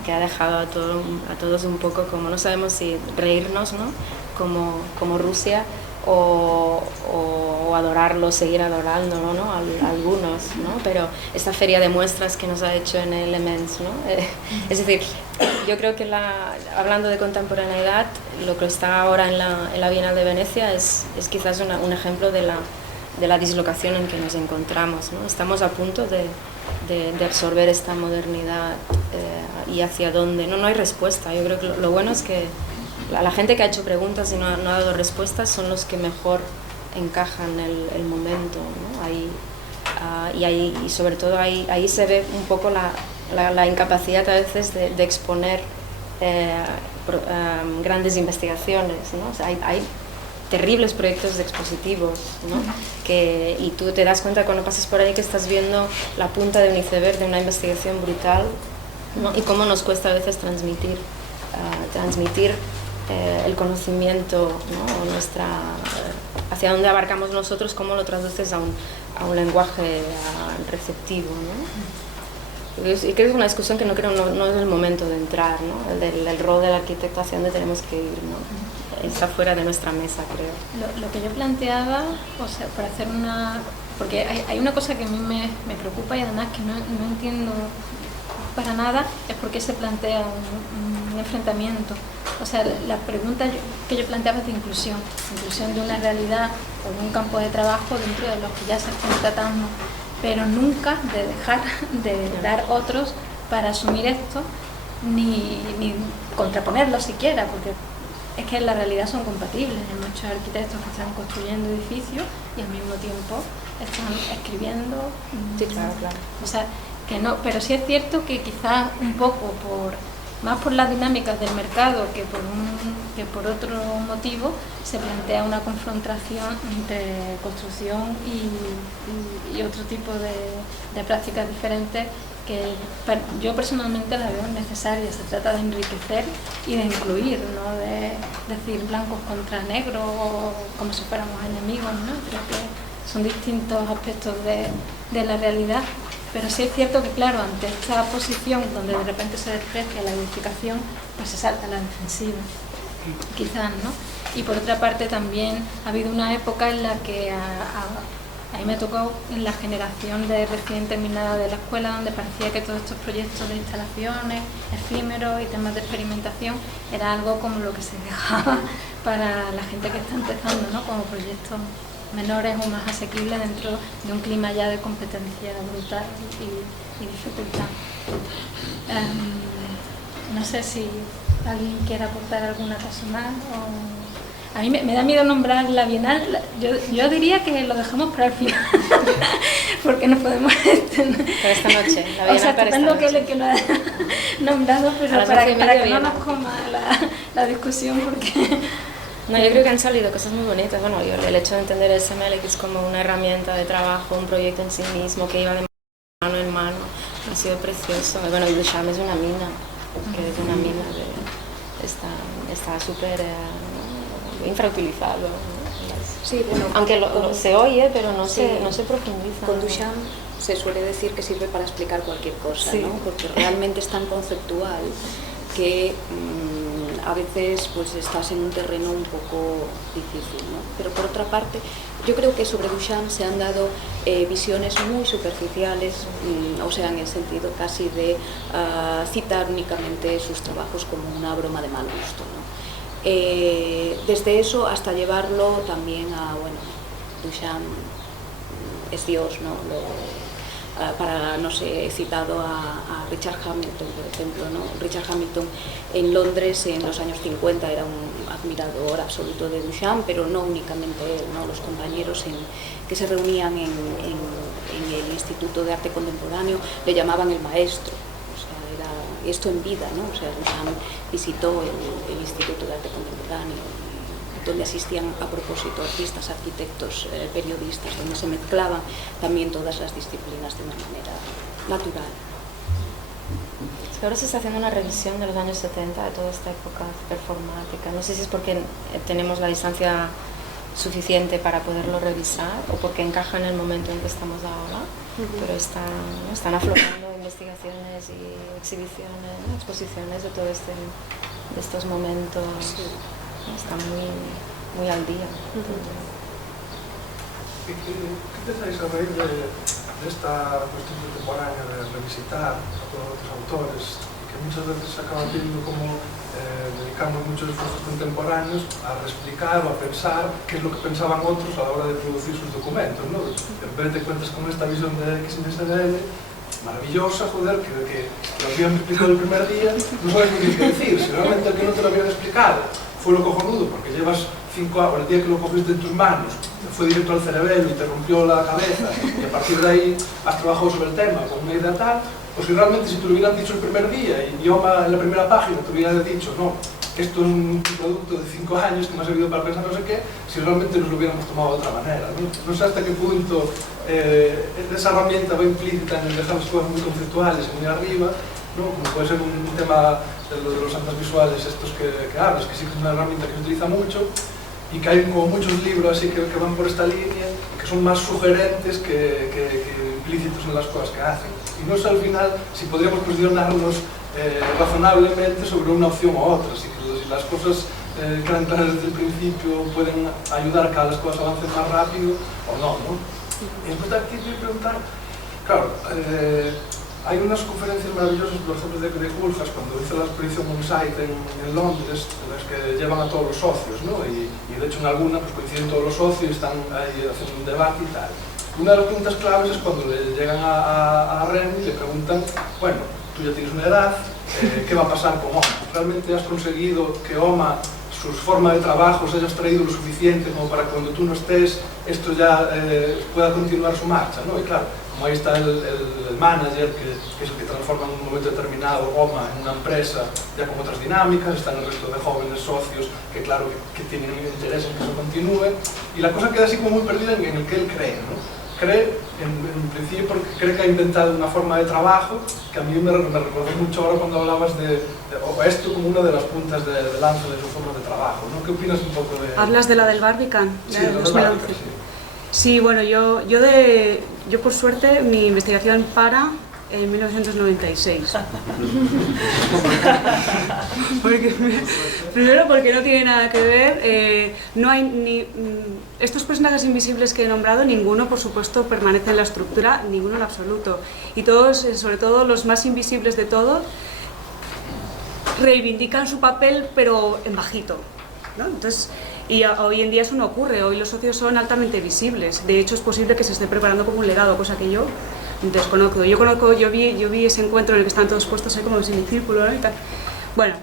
Que ha dejado a todos un poco como, no sabemos si reírnos, ¿no? Como Rusia, o adorarlo, seguir adorándolo, ¿no? Algunos, ¿no? Pero esta feria de muestras que nos ha hecho en Elements, ¿no? Es decir, yo creo que hablando de contemporaneidad, lo que está ahora en la Bienal de Venecia es quizás un ejemplo de la dislocación en que nos encontramos, ¿no? Estamos a punto de absorber esta modernidad, y hacia dónde. No hay respuesta. Yo creo que lo bueno es que la gente que ha hecho preguntas y no ha dado respuestas son los que mejor encajan el momento, ¿no? Y sobre todo ahí se ve un poco la incapacidad a veces de exponer grandes investigaciones, ¿no? O sea, hay terribles proyectos de expositivos, ¿no? Y tú te das cuenta cuando pasas por ahí que estás viendo la punta de un iceberg de una investigación brutal, ¿no? Y cómo nos cuesta a veces transmitir el conocimiento, ¿no? Hacia dónde abarcamos nosotros, cómo lo traduces a un lenguaje receptivo, ¿no? Y creo que es una discusión que no es el momento de entrar, ¿no? El rol del arquitecto, hacia dónde tenemos que ir, ¿no? Está fuera de nuestra mesa, creo. Lo que yo planteaba, o sea, para hacer porque hay una cosa que a mí me preocupa, y además que no entiendo para nada, es por qué se plantea un enfrentamiento. O sea, la pregunta que yo planteaba es de inclusión de una realidad o de un campo de trabajo dentro de los que ya se están tratando, pero nunca de dejar de dar otros para asumir esto, ni contraponerlo siquiera, porque es que en la realidad son compatibles. Hay muchos arquitectos que están construyendo edificios y al mismo tiempo están escribiendo. Sí, claro. O sea, que no, pero sí es cierto que quizás un poco más por las dinámicas del mercado que por otro motivo, se plantea una confrontación entre construcción y otro tipo de prácticas diferentes, que yo personalmente la veo necesaria. Se trata de enriquecer y de incluir, no de decir blancos contra negros o como si fuéramos enemigos, ¿no? Creo que son distintos aspectos de la realidad. Pero sí es cierto que, claro, ante esta posición donde de repente se desprecia la edificación, pues se salta a la defensiva, quizás, ¿no? Y por otra parte también ha habido una época en la que a mí me tocó en la generación de recién terminada de la escuela, donde parecía que todos estos proyectos de instalaciones, efímeros y temas de experimentación era algo como lo que se dejaba para la gente que está empezando, ¿no? Como proyectos menores o más asequibles dentro de un clima ya de competencia brutal y dificultad. No sé si alguien quiere aportar alguna cosa más. A mí me da miedo nombrar la Bienal. Yo diría que lo dejamos para el final, porque no podemos extender. Para esta noche, la Bienal, o sea, para esta noche. Que lo haya nombrado, pero para que no nos coma la discusión, porque... No, yo creo que han salido cosas muy bonitas. Bueno, el hecho de entender el SMLX como una herramienta de trabajo, un proyecto en sí mismo que iba de mano en mano, ha sido precioso. Bueno, y Duchamp es una mina, que es una mina está súper infrautilizado, ¿no? Sí, bueno, aunque se oye, pero no se profundiza. Con Duchamp se suele decir que sirve para explicar cualquier cosa, sí, ¿no? Porque realmente es tan conceptual que a veces pues estás en un terreno un poco difícil, ¿no? Pero por otra parte, yo creo que sobre Duchamp se han dado visiones muy superficiales, o sea, en el sentido casi de citar únicamente sus trabajos como una broma de mal gusto, ¿no? Desde eso hasta llevarlo también a, bueno, Duchamp es Dios, ¿no? Para, no sé, he citado a Richard Hamilton, por ejemplo, ¿no? Richard Hamilton en Londres en los años 50 era un admirador absoluto de Duchamp, pero no únicamente él, ¿no? Los compañeros que se reunían en el Instituto de Arte Contemporáneo le llamaban el maestro, o sea, era esto en vida, ¿no? O sea, Duchamp visitó el Instituto de Arte Contemporáneo, donde asistían a propósito artistas, arquitectos, periodistas, donde se mezclaban también todas las disciplinas de una manera natural. Es que ahora se está haciendo una revisión de los años 70 de toda esta época performática. No sé si es porque tenemos la distancia suficiente para poderlo revisar o porque encaja en el momento en que estamos ahora, pero están aflorando investigaciones y exhibiciones, ¿no? Exposiciones de todo de estos momentos. Sí. Está muy al día. ¿Qué pensáis a raíz de esta cuestión contemporánea de revisitar a todos los autores, que muchas veces se acaba viendo como dedicamos muchos esfuerzos contemporáneos a reexplicar o a pensar qué es lo que pensaban otros a la hora de producir sus documentos, ¿no? De repente te cuentas con esta visión de X en SDL maravillosa, joder, que lo habían explicado el primer día, no sabes ni qué decir, si realmente el que no te lo habían explicado fue lo cojonudo, porque llevas 5 años, el día que lo cogiste en tus manos, te fue directo al cerebelo y te rompió la cabeza, y a partir de ahí has trabajado sobre el tema con una idea tal, o si realmente si te lo hubieran dicho el primer día, y yo en la primera página te hubiera dicho, no, que esto es un producto de 5 años que me ha servido para pensar no sé qué, si realmente nos lo hubiéramos tomado de otra manera, ¿no? No sé hasta qué punto esa herramienta va implícita en dejar las cosas muy conceptuales y muy arriba, ¿no? Como puede ser un tema de los artes visuales estos que hablas, que sí que es una herramienta que se utiliza mucho y que hay como muchos libros así que van por esta línea y que son más sugerentes que implícitos en las cosas que hacen. Y no sé al final si podríamos posicionarnos razonablemente sobre una opción u otra, si las cosas quedan claras desde el principio pueden ayudar a que las cosas avancen más rápido o no, ¿no? Y después aquí quiero preguntar, claro, hay unas conferencias maravillosas, por ejemplo, de Culjas, cuando hizo la exposición On-Site en Londres, en las que llevan a todos los socios, ¿no? Y de hecho en alguna pues, coinciden todos los socios y están ahí haciendo un debate y tal. Una de las preguntas claves es cuando le llegan a Remy y le preguntan, bueno, tú ya tienes una edad, ¿qué va a pasar con OMA? ¿Realmente has conseguido que OMA, su forma de trabajo, se hayas traído lo suficiente como para cuando tú no estés, esto ya pueda continuar su marcha, ¿no? Y claro, como ahí está el manager, que es el que transforma en un momento determinado OMA en una empresa ya con otras dinámicas, están el resto de jóvenes socios que claro que tienen interés en que eso continúe, y la cosa queda así como muy perdida en el que él cree, ¿no? Cree, en principio, porque cree que ha inventado una forma de trabajo que a mí me recordó mucho ahora cuando hablabas de esto como una de las puntas de lanza de su forma de trabajo, ¿no? ¿Qué opinas un poco de...? ¿Hablas de la del Barbican? Sí, de la del Barbican, sí. Sí, bueno, yo por suerte mi investigación para en 1996. Primero porque no tiene nada que ver, no hay ni... estos personajes invisibles que he nombrado, ninguno por supuesto permanece en la estructura, ninguno en absoluto. Y todos, sobre todo los más invisibles de todos, reivindican su papel pero en bajito, ¿no? Entonces, y hoy en día eso no ocurre, hoy los socios son altamente visibles, de hecho es posible que se esté preparando como un legado, cosa que yo desconozco. Yo vi ese encuentro en el que están todos puestos ahí como en semicírculo, ¿no? Y tal. Bueno,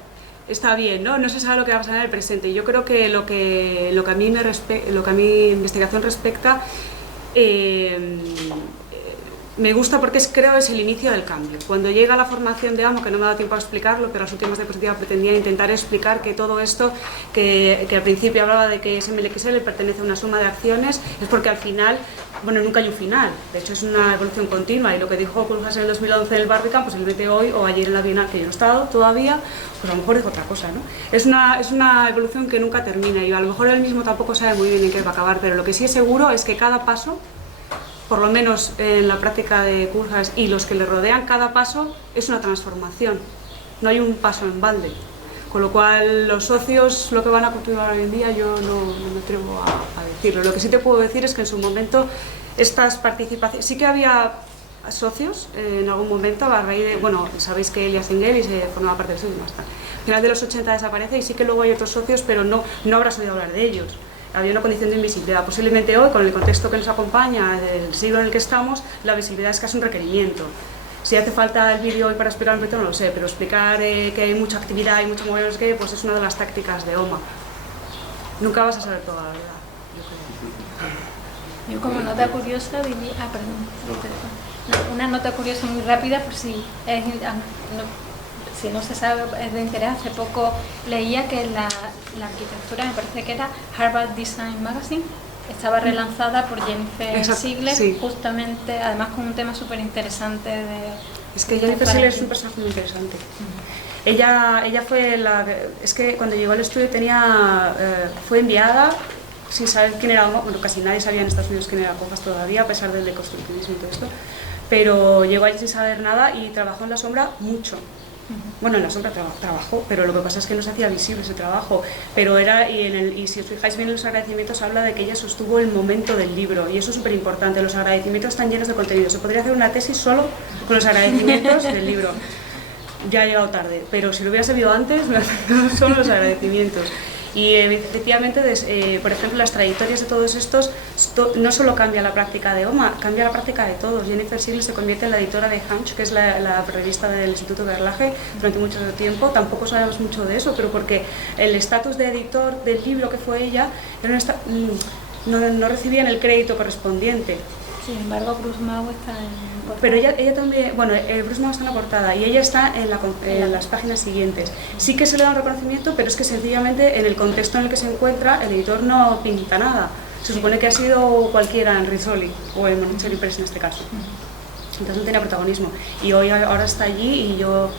está bien, ¿no? No se sabe lo que va a pasar en el presente. Yo creo que lo que a mi investigación respecta me gusta porque creo es el inicio del cambio. Cuando llega la formación de AMO, que no me ha dado tiempo a explicarlo, pero las últimas diapositivas pretendía intentar explicar que todo esto, que al principio hablaba de que SMLXL pertenece a una suma de acciones, es porque al final, bueno, nunca hay un final, de hecho es una evolución continua, y lo que dijo Culjas en el 2011 en el Barbican, pues el vete hoy o ayer en la Bienal, que yo no he estado todavía, pues a lo mejor dijo otra cosa, ¿no? Es una evolución que nunca termina, y a lo mejor él mismo tampoco sabe muy bien en qué va a acabar, pero lo que sí es seguro es que cada paso, por lo menos en la práctica de Culjas y los que le rodean, cada paso es una transformación. no hay un paso en balde. Con lo cual, los socios, lo que van a cultivar hoy en día, yo no me atrevo a decirlo. Lo que sí te puedo decir es que en su momento estas participaciones, sí que había socios en algún momento a raíz de, bueno, sabéis que Elias Engel formaba parte del estudio más tarde. Al final de los 80 desaparece y sí que luego hay otros socios, pero no habrás oído hablar de ellos. Había una condición de invisibilidad. Posiblemente hoy, con el contexto que nos acompaña, del siglo en el que estamos, la visibilidad es casi un requerimiento. Si hace falta el vídeo hoy para explicar un proyecto, no lo sé, pero explicar que hay mucha actividad y mucho movimiento, pues es una de las tácticas de OMA. Nunca vas a saber toda la verdad, yo creo. Yo como nota curiosa diría... una nota curiosa muy rápida, por si no se sabe, es de interés. Hace poco leía que la arquitectura, me parece que era Harvard Design Magazine, estaba relanzada por Jennifer Ziegler, sí. Justamente, además con un tema súper interesante de... Es que Jennifer Ziegler es un personaje muy interesante. Ella fue es que cuando llegó al estudio fue enviada sin saber quién era OMA. Bueno, casi nadie sabía en Estados Unidos quién era OMA todavía, a pesar del deconstructivismo y todo esto, pero llegó allí sin saber nada y trabajó en la sombra mucho. Bueno, en la sombra trabajó, pero lo que pasa es que no se hacía visible ese trabajo. Pero y si os fijáis bien en los agradecimientos, habla de que ella sostuvo el momento del libro, y eso es súper importante. Los agradecimientos están llenos de contenido. Se podría hacer una tesis solo con los agradecimientos del libro. Ya ha llegado tarde, pero si lo hubiera sabido antes, son los agradecimientos. Y efectivamente, por ejemplo, las trayectorias de todos estos, no solo cambia la práctica de OMA, cambia la práctica de todos. Jennifer Ziegler se convierte en la editora de Hunch, que es la revista del Instituto Verlage, durante mucho tiempo. Tampoco sabemos mucho de eso, pero porque el estatus de editor del libro que fue ella no recibían el crédito correspondiente. Sin embargo, Bruce Mau está en portada. Pero ella también, bueno, Bruce Mau está en la portada y ella está en las páginas siguientes. Sí que se le da un reconocimiento, pero es que sencillamente en el contexto en el que se encuentra, el editor no pinta nada. Se supone que ha sido cualquiera en Rizzoli o en Monicelli Press en este caso. Entonces no tenía protagonismo. Y ahora está allí y yo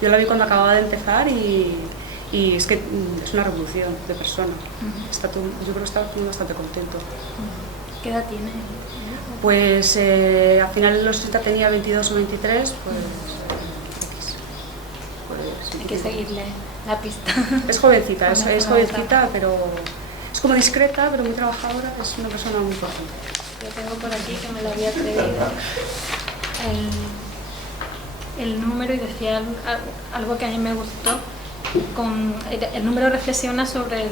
la vi cuando acababa de empezar y es que es una revolución de persona. Yo creo que está bastante contento. ¿Qué edad tiene? Pues a finales de los 60 tenía 22 o 23, hay que seguirle la pista. Es jovencita, es jovencita, pero es como discreta, pero muy trabajadora, es una persona muy importante. Yo tengo por aquí que me lo había traído el número y decía algo que a mí me gustó. El número reflexiona sobre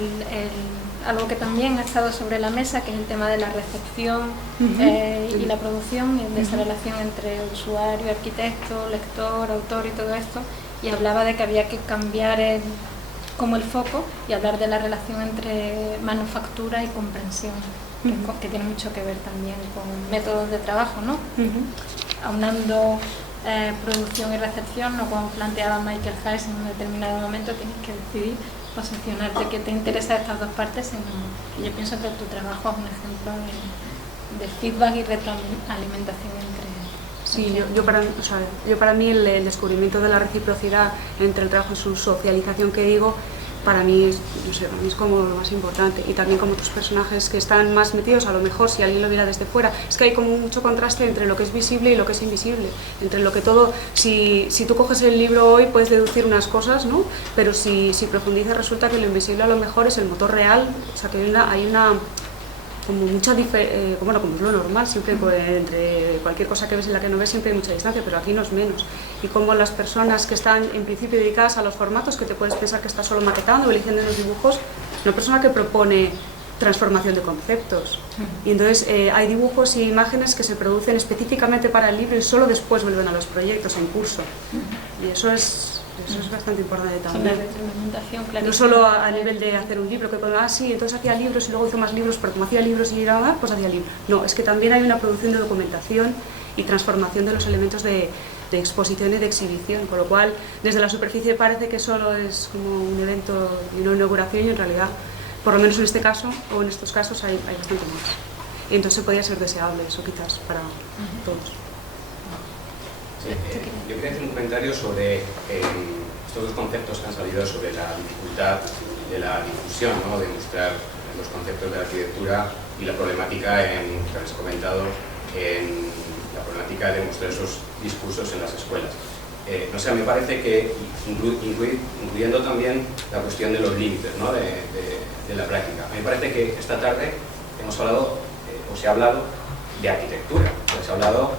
algo que también ha estado sobre la mesa, que es el tema de la recepción y la producción, y de esa relación entre usuario, arquitecto, lector, autor y todo esto, y hablaba de que había que cambiar como el foco y hablar de la relación entre manufactura y comprensión, que tiene mucho que ver también con métodos de trabajo, ¿no? Aunando producción y recepción, o como planteaba Michael Hayes en un determinado momento, tienes que decidir posicionarte, que te interesa estas dos partes. Y yo pienso que tu trabajo es un ejemplo de feedback y retroalimentación entre... Sí, yo para mí el descubrimiento de la reciprocidad entre el trabajo y su socialización, que digo, para mí es como lo más importante. Y también como tus personajes que están más metidos, a lo mejor si alguien lo viera desde fuera, es que hay como mucho contraste entre lo que es visible y lo que es invisible, entre lo que todo, si tú coges el libro hoy puedes deducir unas cosas, ¿no? Pero si profundizas resulta que lo invisible a lo mejor es el motor real, o sea que hay una como mucha diferencia, como es lo normal, siempre entre cualquier cosa que ves y la que no ves siempre hay mucha distancia, pero aquí no es menos. Y como las personas que están en principio dedicadas a los formatos, que te puedes pensar que está solo maquetando o eligiendo los dibujos, una persona que propone transformación de conceptos. Y entonces hay dibujos y imágenes que se producen específicamente para el libro y solo después vuelven a los proyectos en curso. Y eso es bastante importante también. No solo a nivel de hacer un libro, que sí, entonces hacía libros y luego hizo más libros, pero como hacía libros y era más, pues hacía libros. No, es que también hay una producción de documentación y transformación de los elementos de exposición y de exhibición, con lo cual desde la superficie parece que solo es como un evento y una inauguración, y en realidad, por lo menos en este caso o en estos casos, hay bastante más. Y entonces podría ser deseable eso quizás para todos. Sí, yo quería hacer un comentario sobre estos dos conceptos que han salido sobre la dificultad de la difusión, ¿no? De mostrar los conceptos de la arquitectura y la problemática, que habéis comentado, en la problemática de mostrar esos discursos en las escuelas. no sé, me parece que, incluyendo también la cuestión de los límites, ¿no?, de la práctica, me parece que esta tarde hemos hablado, o se ha hablado de arquitectura, se ha hablado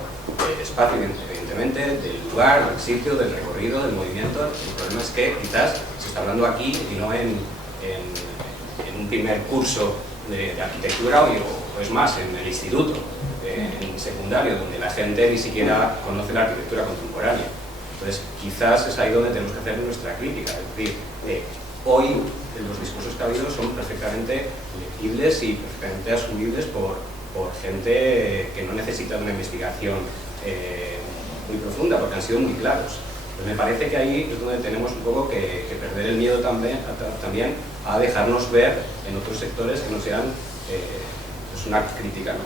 del espacio, evidentemente, del lugar, del sitio, del recorrido, del movimiento. El problema es que quizás se está hablando aquí y no en un primer curso de arquitectura o es más, en el instituto, en secundario, donde la gente ni siquiera conoce la arquitectura contemporánea. Entonces, quizás es ahí donde tenemos que hacer nuestra crítica, es decir, hoy los discursos que ha habido son perfectamente legibles y perfectamente asumibles por gente que no necesita una investigación muy profunda, porque han sido muy claros. Pues me parece que ahí es donde tenemos un poco que perder el miedo también a dejarnos ver en otros sectores que no sean pues una crítica, ¿no?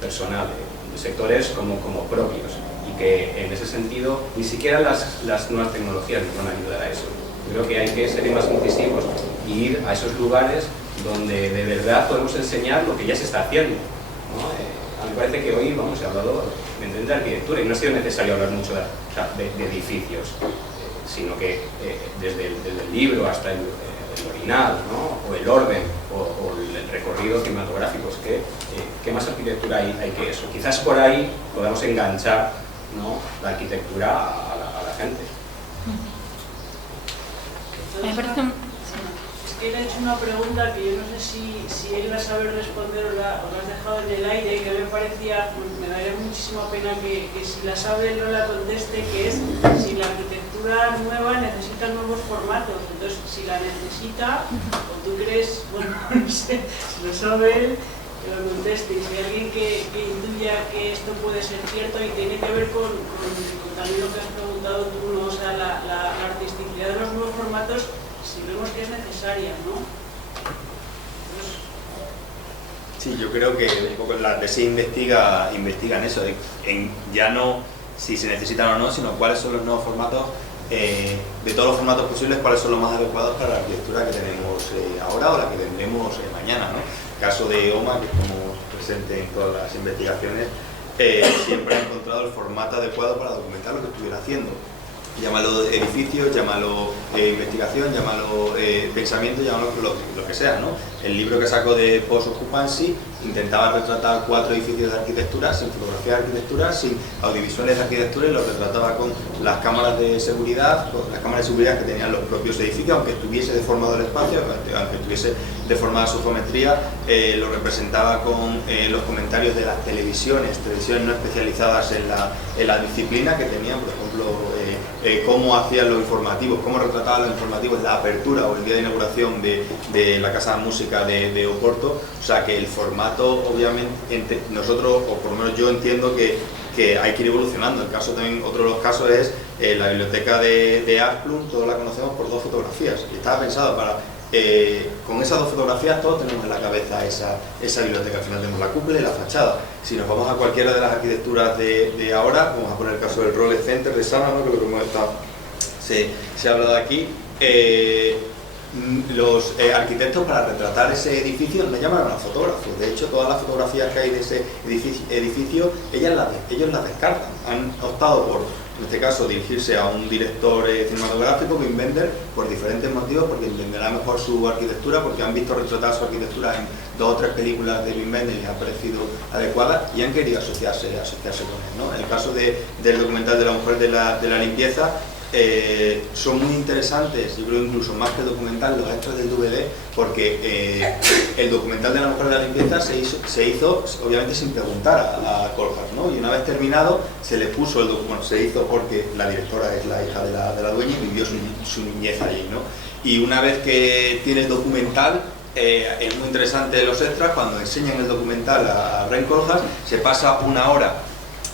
Personal, de sectores como propios, y que en ese sentido ni siquiera las nuevas tecnologías nos van a ayudar a eso. Creo que hay que ser más incisivos y ir a esos lugares donde de verdad podemos enseñar lo que ya se está haciendo, ¿no? A mí me parece que hoy se ha hablado de arquitectura y no ha sido necesario hablar mucho de edificios, sino que desde el libro hasta el orinal, ¿no?, o el orden, o el recorrido cinematográfico, es que ¿qué más arquitectura hay que eso? Quizás por ahí podamos enganchar, ¿no?, la arquitectura a la gente. Es que le he hecho una pregunta que yo no sé si él va a saber responder o la has dejado en el aire, que me parecía, me daría muchísima pena que si la sabe él no la conteste, que es si la arquitectura nueva necesita nuevos formatos. Entonces, si la necesita, o tú crees, bueno, no sé, si lo sabe él, que lo conteste. Y si hay alguien que intuya que esto puede ser cierto y tiene que ver con también lo que has preguntado tú, ¿no? O sea, la artisticidad de los nuevos formatos, si vemos que es necesaria, ¿no? Sí, yo creo que un poco la tesis investiga en eso, ya no si se necesitan o no, sino cuáles son los nuevos formatos, de todos los formatos posibles, cuáles son los más adecuados para la arquitectura que tenemos ahora o la que tendremos mañana, ¿no? El caso de OMA, que estamos presente en todas las investigaciones, siempre ha encontrado el formato adecuado para documentar lo que estuviera haciendo. Llámalo edificios, llámalo investigación, llámalo pensamiento, llámalo lo que sea, ¿no? El libro que sacó de Post-Occupancy intentaba retratar 4 edificios de arquitectura, sin fotografía de arquitectura, sin audiovisuales de arquitectura, y los retrataba con las cámaras de seguridad, que tenían los propios edificios, aunque estuviese deformado el espacio, aunque estuviese deformada su geometría, lo representaba con los comentarios de las televisiones no especializadas en la disciplina, que tenían, por ejemplo, cómo hacían los informativos, cómo retrataban los informativos la apertura o el día de inauguración de la Casa de Música de Oporto. O sea que el formato, obviamente, nosotros, o por lo menos yo entiendo que hay que ir evolucionando. El caso también, otro de los casos es la biblioteca de Asplund, todos la conocemos por 2 fotografías, y estaba pensado para... con esas 2 fotografías todos tenemos en la cabeza esa biblioteca. Al final tenemos la cúpula y la fachada. Si nos vamos a cualquiera de las arquitecturas de ahora, vamos a poner el caso del Role Center de Sama, ¿no?, que lo que hemos estado, se ha hablado aquí, los arquitectos, para retratar ese edificio, no llamaron a fotógrafos. De hecho, todas las fotografías que hay de ese edificio ellos las descartan. Han optado por, en este caso, dirigirse a un director cinematográfico, Wim Wenders, por diferentes motivos, porque entenderá mejor su arquitectura, porque han visto retratar su arquitectura en 2 o 3 películas de Wim Wenders y les ha parecido adecuada y han querido asociarse con él, ¿no? En el caso del documental de la mujer de la limpieza, son muy interesantes, yo creo incluso más que el documental, los extras del DVD, porque el documental de la mujer de la limpieza se hizo obviamente sin preguntar a Kohlhaas, ¿no? Y una vez terminado se le puso el documento, se hizo porque la directora es la hija de la dueña y vivió su niñez allí, ¿no? Y una vez que tiene el documental, es muy interesante los extras. Cuando enseñan el documental a Ren Kohlhaas, se pasa 1 hora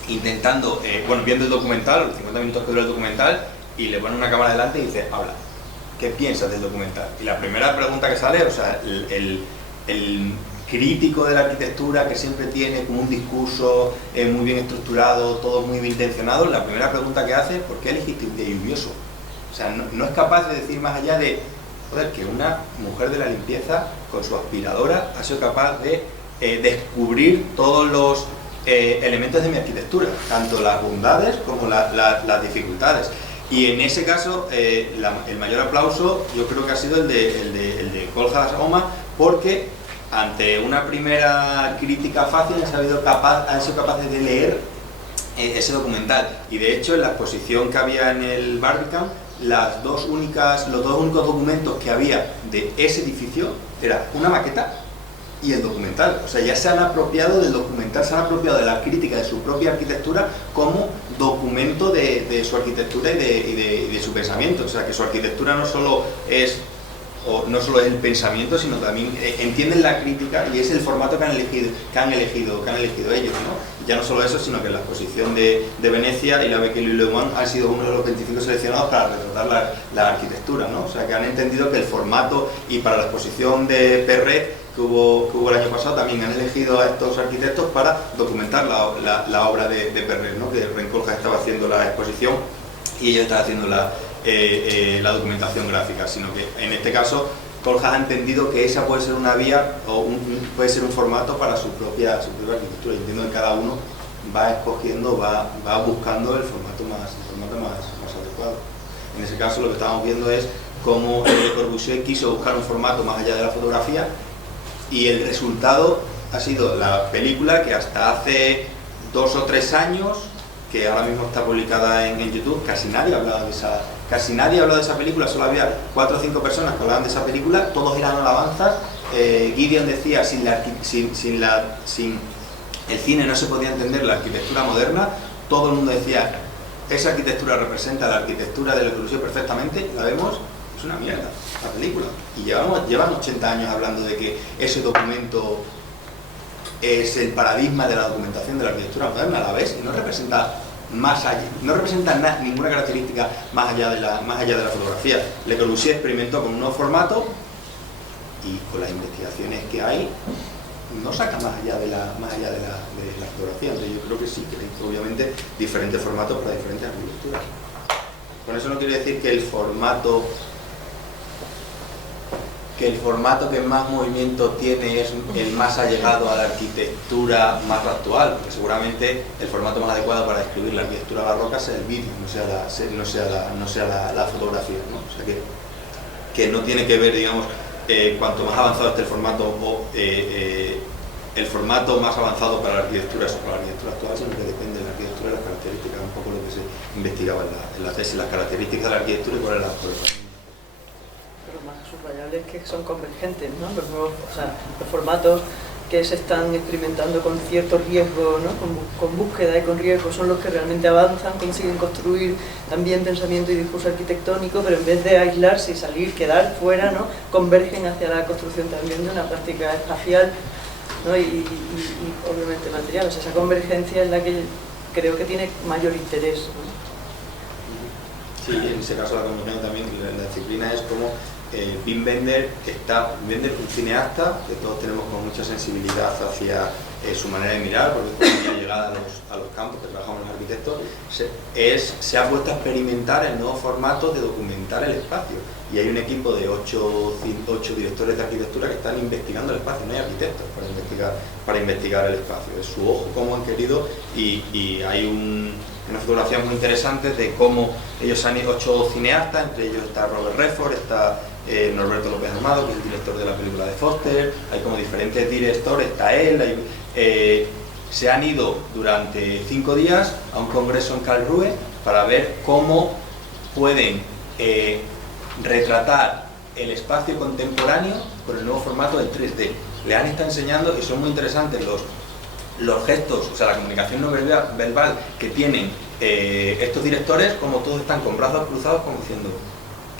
intentando, viendo el documental, los 50 minutos que dura el documental, y le ponen una cámara delante y dice, habla, ¿qué piensas del documental? Y la primera pregunta que sale, o sea, el crítico de la arquitectura, que siempre tiene como un discurso muy bien estructurado, todo muy bien intencionado, la primera pregunta que hace, ¿por qué elegiste un día lluvioso? O sea, no es capaz de decir más allá de, joder, que una mujer de la limpieza con su aspiradora ha sido capaz de descubrir todos los elementos de mi arquitectura, tanto las bondades como las dificultades. Y en ese caso, el mayor aplauso yo creo que ha sido el de Kohlhaas Oma, porque ante una primera crítica fácil han sido capaces de leer ese documental. Y de hecho, en la exposición que había en el Barbican, los dos únicos documentos que había de ese edificio era una maqueta y el documental. O sea, ya se han apropiado del documental, se han apropiado de la crítica de su propia arquitectura como documento de su arquitectura y de su pensamiento. O sea, que su arquitectura no solo es el pensamiento, sino también entienden la crítica, y es el formato que han elegido ellos, ¿no? Ya no solo eso, sino que la exposición de Venecia y la Becquey Le Mans han sido uno de los 25 seleccionados para retratar la arquitectura, ¿no? O sea, que han entendido que el formato, y para la exposición de Perret que hubo el año pasado, también han elegido a estos arquitectos para documentar la obra de Perret, ¿no? Que Kohlhaas estaba haciendo la exposición y ellos estaban haciendo la documentación gráfica, sino que en este caso Kohlhaas ha entendido que esa puede ser una vía o puede ser un formato para su propia arquitectura. Entiendo que cada uno va escogiendo, va buscando el formato más adecuado. En ese caso lo que estamos viendo es cómo Le Corbusier quiso buscar un formato más allá de la fotografía, y el resultado ha sido la película que hasta hace 2 o 3 años, que ahora mismo está publicada en YouTube, casi nadie hablaba de esa película. Solo había 4 o 5 personas que hablaban de esa película, todos eran alabanzas. Gideon decía, sin el cine no se podía entender la arquitectura moderna. Todo el mundo decía, esa arquitectura representa la arquitectura de Le Corbusier perfectamente, la vemos, es una mierda la película. Y llevan 80 años hablando de que ese documento es el paradigma de la documentación de la arquitectura moderna, a la vez, y no representa ninguna característica más allá de la fotografía. Le Corbusier experimentó con un nuevo formato, y con las investigaciones que hay no saca más allá de la fotografía. Entonces yo creo que sí, que hay obviamente diferentes formatos para diferentes arquitecturas. Con eso no quiero decir que el formato que más movimiento tiene es el más allegado a la arquitectura más actual, porque seguramente el formato más adecuado para describir la arquitectura barroca sea el vídeo, no sea la fotografía, ¿no? O sea que no tiene que ver, digamos, cuanto más avanzado esté el formato, o el formato más avanzado para la arquitectura es para la arquitectura actual, sino que depende de la arquitectura y las características, un poco lo que se investigaba en la tesis, las características de la arquitectura y cuáles las problemas. Pero más subrayable es que son convergentes, ¿no? Los formatos que se están experimentando con cierto riesgo, ¿no? con búsqueda y con riesgo, son los que realmente avanzan, consiguen construir también pensamiento y discurso arquitectónico, pero en vez de aislarse y salir, quedar fuera, ¿no? Convergen hacia la construcción también de una práctica espacial, ¿no? y obviamente material. O sea, esa convergencia es la que creo que tiene mayor interés, ¿no? Sí, en ese caso la comunicación también, la disciplina es como Wim Wenders, un cineasta que todos tenemos con mucha sensibilidad hacia su manera de mirar, porque cuando llegada a los campos que trabajamos los arquitectos, se ha puesto a experimentar el nuevo formato de documentar el espacio, y hay un equipo de 8 directores de arquitectura que están investigando el espacio, no hay arquitectos para investigar el espacio, es su ojo, cómo han querido, y hay unas fotografías muy interesantes de cómo ellos han ido, 8 cineastas, entre ellos está Robert Redford, está Norberto López Armado, que es el director de la película de Foster, hay como diferentes directores, está él, se han ido durante 5 días a un congreso en Karlsruhe para ver cómo pueden retratar el espacio contemporáneo con el nuevo formato del 3D. Le han estado enseñando, y son muy interesantes los gestos, o sea, la comunicación no verbal que tienen estos directores, como todos están con brazos cruzados como diciendo,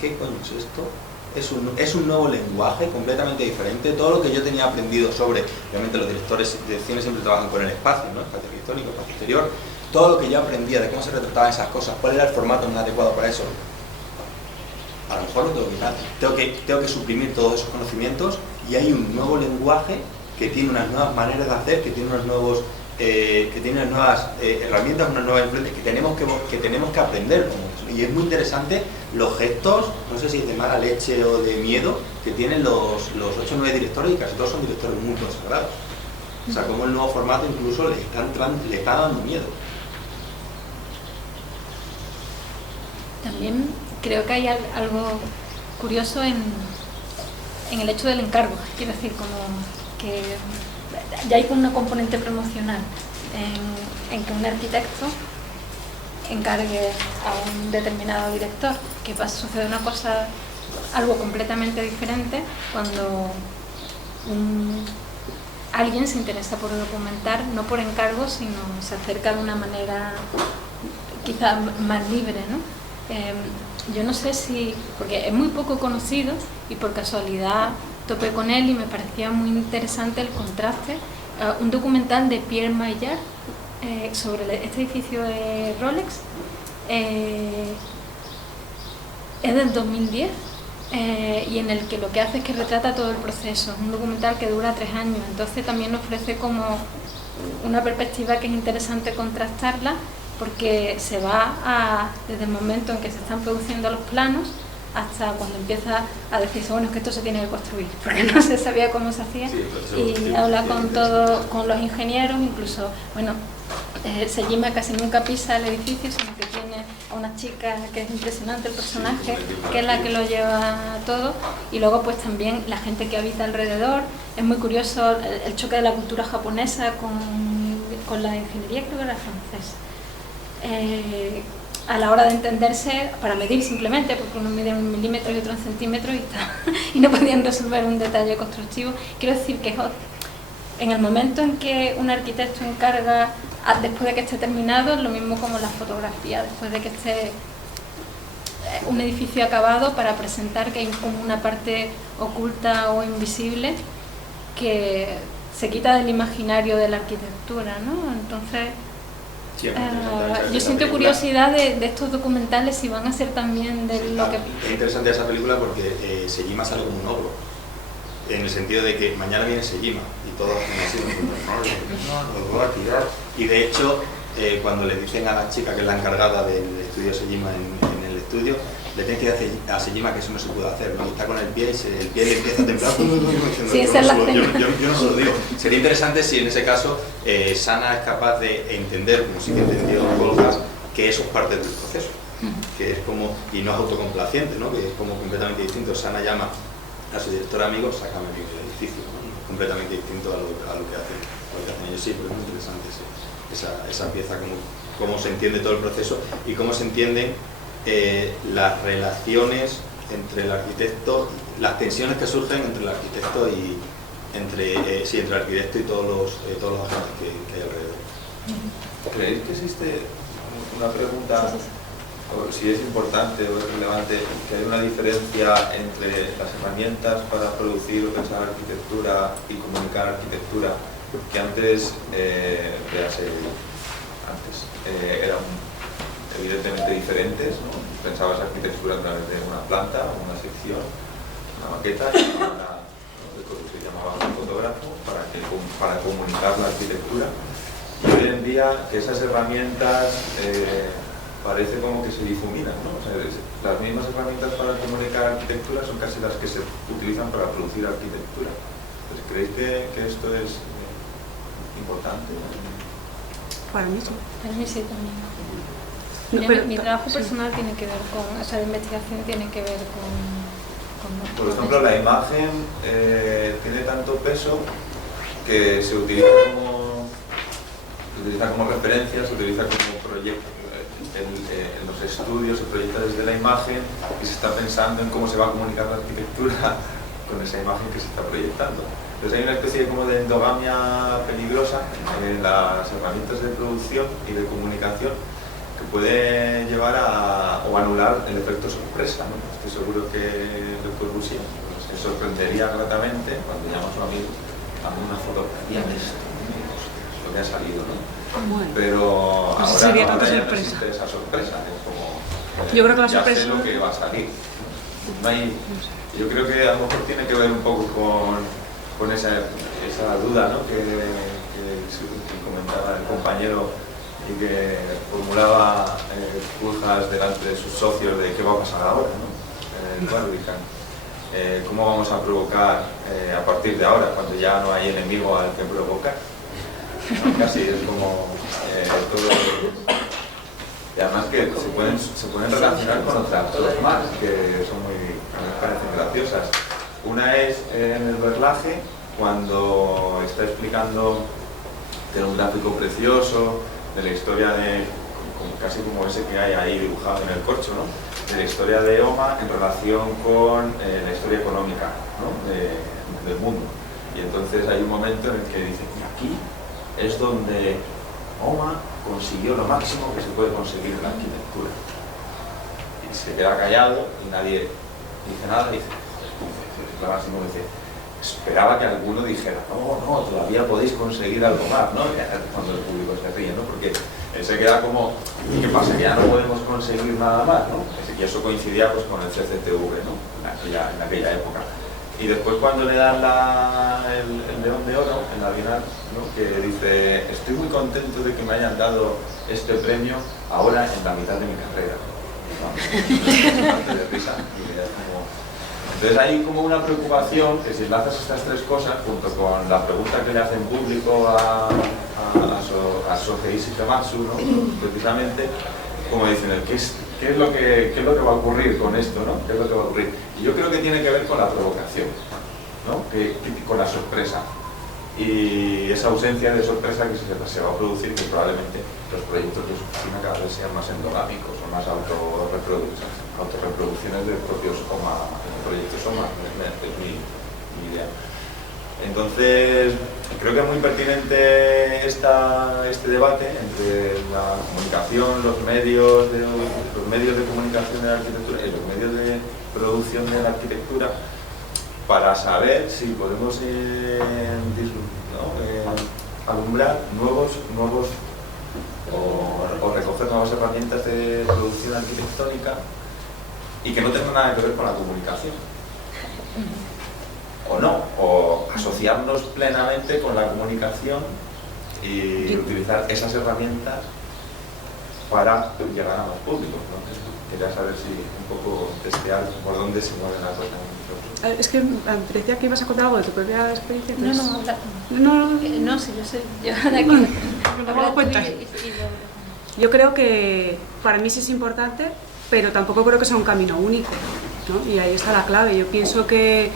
¿qué coño es esto? Es un nuevo lenguaje completamente diferente. Todo lo que yo tenía aprendido sobre, obviamente los directores de cine siempre trabajan con el espacio, ¿no? Espacio arquitectónico, espacio exterior, todo lo que yo aprendía de cómo se retrataban esas cosas, cuál era el formato más adecuado para eso, a lo mejor lo tengo que quitar, tengo que suprimir todos esos conocimientos, y hay un nuevo lenguaje que tiene unas nuevas maneras de hacer, que tiene unas nuevas herramientas, unas nuevas influencias que tenemos que aprender. Y es muy interesante los gestos, no sé si es de mala leche o de miedo, que tienen los 8 o 9 directores, y casi todos son directores muy consagrados. O sea, cómo el nuevo formato incluso le está dando miedo. También creo que hay algo curioso en el hecho del encargo. Quiero decir, como que ya hay una componente promocional en que un arquitecto encargue a un determinado director, que sucede una cosa, algo completamente diferente cuando alguien se interesa por documentar, no por encargo, sino se acerca de una manera quizá más libre, ¿no? Yo no sé si, porque es muy poco conocido y por casualidad topé con él y me parecía muy interesante el contraste, un documental de Pierre Maillard sobre este edificio de Rolex, es del 2010 y en el que lo que hace es que retrata todo el proceso. Es un documental que dura 3 años, entonces también ofrece como una perspectiva que es interesante contrastarla, porque se va desde el momento en que se están produciendo los planos hasta cuando empieza a decirse, bueno, es que esto se tiene que construir, porque no se sabía cómo se hacía, y habla con los ingenieros, incluso, bueno, Sejima casi nunca pisa el edificio, sino que tiene a una chica que es impresionante el personaje, que es la que lo lleva todo, y luego pues también la gente que habita alrededor. Es muy curioso el choque de la cultura japonesa con la ingeniería, creo que era francesa. A la hora de entenderse, para medir simplemente, porque uno mide en 1 milímetro y otro en centímetros y no podían resolver un detalle constructivo. Quiero decir que en el momento en que un arquitecto encarga, después de que esté terminado, es lo mismo como la fotografía, después de que esté un edificio acabado, para presentar que hay como una parte oculta o invisible que se quita del imaginario de la arquitectura, ¿no? Entonces, yo siento curiosidad de estos documentales, si van a ser también de lo que... Es interesante esa película porque Sejima sale como un ogro, en el sentido de que mañana viene Sejima y todos así, no, los voy a tirar. Y de hecho, cuando le dicen a la chica que es la encargada del estudio Sejima en el estudio, le tienen que decir a Sejima que eso no se puede hacer, ¿no? Está con el pie y el pie le empieza a temblar. Sí, esa es la yo no se lo digo. Sería interesante si en ese caso Sana es capaz de entender, como sí que entendió Colgas, que eso es parte del proceso, que es como, y no es autocomplaciente, ¿no? Que es como completamente distinto. Sana llama a su director amigo, sácame el edificio, ¿no? Completamente distinto a lo que hacen ellos. Sí, pero es muy interesante esa pieza, cómo se entiende todo el proceso y cómo se entienden las relaciones entre el arquitecto, las tensiones que surgen entre el arquitecto y entre el arquitecto y todos los agentes que hay alrededor. ¿Creéis que existe una pregunta, o si es importante o es relevante, que hay una diferencia entre las herramientas para producir o pensar arquitectura y comunicar arquitectura, que antes eran evidentemente diferentes, ¿no? Pensabas arquitectura a través de una planta, una sección, una maqueta, y ahora, ¿no? Se llamaba un fotógrafo para comunicar la arquitectura. Y hoy en día que esas herramientas parece como que se difuminan, ¿no? O sea, las mismas herramientas para comunicar arquitectura son casi las que se utilizan para producir arquitectura. Entonces, ¿creéis que esto es importante? Para mí sí. Para mí sí también. Mi trabajo personal tiene que ver con, o sea, la investigación tiene que ver con por ejemplo, la imagen tiene tanto peso que se utiliza como referencia, se utiliza como proyecto. En los estudios se proyecta desde la imagen y se está pensando en cómo se va a comunicar la arquitectura con esa imagen que se está proyectando. Entonces hay una especie como de endogamia peligrosa en las herramientas de producción y de comunicación que puede llevar o anular el efecto sorpresa, ¿no? Estoy seguro que el doctor Bussier se sorprendería gratamente cuando llama a su amigo a una fotografía de esto, lo que ha salido, ¿no? Bueno, pero pues ahora, sería ahora ya no sorpresa. existe esa sorpresa, es como yo creo que la ya sorpresa sé lo que va a salir. No hay, yo creo que a lo mejor tiene que ver un poco con esa duda, ¿no? que comentaba el compañero y que formulaba Puljas delante de sus socios de qué va a pasar ahora, ¿no? ¿Cómo vamos a provocar a partir de ahora, cuando ya no hay enemigo al que provocar? ¿no? Casi es como todo... Y además que se pueden relacionar con otras dos más, que son muy, a mí me parecen graciosas. Una es en el Verlaje, cuando está explicando de un gráfico precioso, de la historia de, casi como ese que hay ahí dibujado en el corcho, ¿no? De la historia de OMA en relación con la historia económica, ¿no? del mundo. Y entonces hay un momento en el que dice, y aquí es donde OMA consiguió lo máximo que se puede conseguir en la arquitectura. Y se queda callado y nadie dice nada, y dice, lo máximo que dice, esperaba que alguno dijera, no, todavía podéis conseguir algo más, ¿no? Y cuando el público se ríe, ¿no? Porque él se queda como, ¿qué pasa? Que ya no podemos conseguir nada más, ¿no? Y eso coincidía pues con el CCTV, ¿no? En aquella época. Y después cuando le dan el León de Oro en la Bienal, ¿no? Que dice, estoy muy contento de que me hayan dado este premio ahora en la mitad de mi carrera. De risa. Entonces hay como una preocupación que si enlazas estas tres cosas, junto con la pregunta que le hace en público a Shohei Shigematsu, ¿no? Precisamente, como dicen, ¿qué es lo que va a ocurrir con esto, ¿no? ¿Qué es lo que va a ocurrir? Y yo creo que tiene que ver con la provocación, ¿no? Con la sorpresa. Y esa ausencia de sorpresa que se va a producir, que probablemente los proyectos de su oficina cada vez sean más endogámicos o más autorreproducciones de propios proyectos OMA, es mi idea. Entonces, creo que es muy pertinente este debate entre la comunicación, los medios de comunicación de la arquitectura y los medios de producción de la arquitectura, para saber si podemos alumbrar nuevos o recoger nuevas herramientas de producción arquitectónica y que no tengan nada que ver con la comunicación. O no, o asociarnos plenamente con la comunicación y utilizar esas herramientas para llegar a más públicos, ¿no? Quería saber si un poco testear por dónde se mueven las cosas. Es que me decía que ibas a contar algo de tu propia experiencia. No, sí, yo sé, yo de aquí me he dado cuenta. Yo creo que para mí sí es importante, pero tampoco creo que sea un camino único, ¿no? Y ahí está la clave. Yo pienso que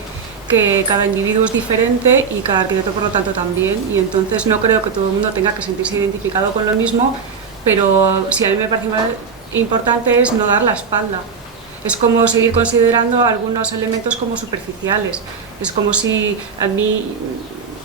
cada individuo es diferente y cada arquitecto por lo tanto también, y entonces no creo que todo el mundo tenga que sentirse identificado con lo mismo, pero si a mí me parece más importante es no dar la espalda. Es como seguir considerando algunos elementos como superficiales. Es como si a mí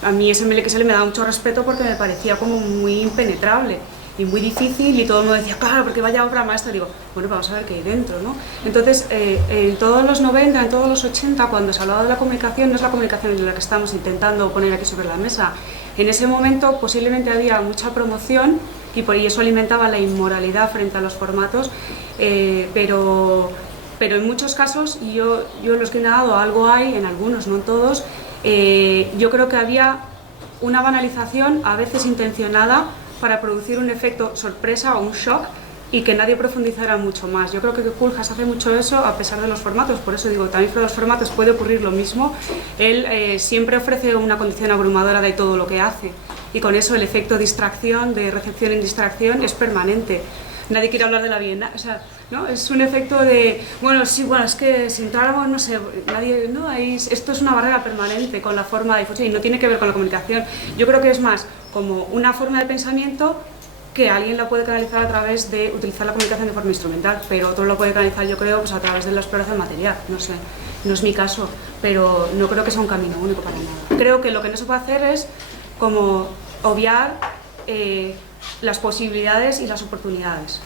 SMLXL me daba mucho respeto porque me parecía como muy impenetrable y muy difícil, y todo el mundo decía, claro, porque vaya obra maestra. Digo, bueno, vamos a ver qué hay dentro, ¿no? Entonces, en todos los 90, en todos los 80, cuando se hablaba de la comunicación, no es la comunicación en la que estamos intentando poner aquí sobre la mesa. En ese momento posiblemente había mucha promoción y por eso alimentaba la inmoralidad frente a los formatos, pero en muchos casos, y yo los que he dado algo hay, en algunos, no en todos, yo creo que había una banalización, a veces intencionada, para producir un efecto sorpresa o un shock y que nadie profundizara mucho más. Yo creo que Koolhaas hace mucho eso a pesar de los formatos, por eso digo, también fuera de los formatos puede ocurrir lo mismo. Él siempre ofrece una condición abrumadora de todo lo que hace, y con eso el efecto distracción, de recepción en distracción, es permanente. Nadie quiere hablar de la Bienal, o sea, ¿no? Es un efecto de, es que si entráramos, no sé, nadie, ¿no? Esto es una barrera permanente con la forma de difusión y no tiene que ver con la comunicación. Yo creo que es más como una forma de pensamiento que alguien lo puede canalizar a través de utilizar la comunicación de forma instrumental, pero otro lo puede canalizar, yo creo, pues a través de la exploración material, no sé, no es mi caso, pero no creo que sea un camino único para nada. Creo que lo que no se puede hacer es como obviar las posibilidades y las oportunidades,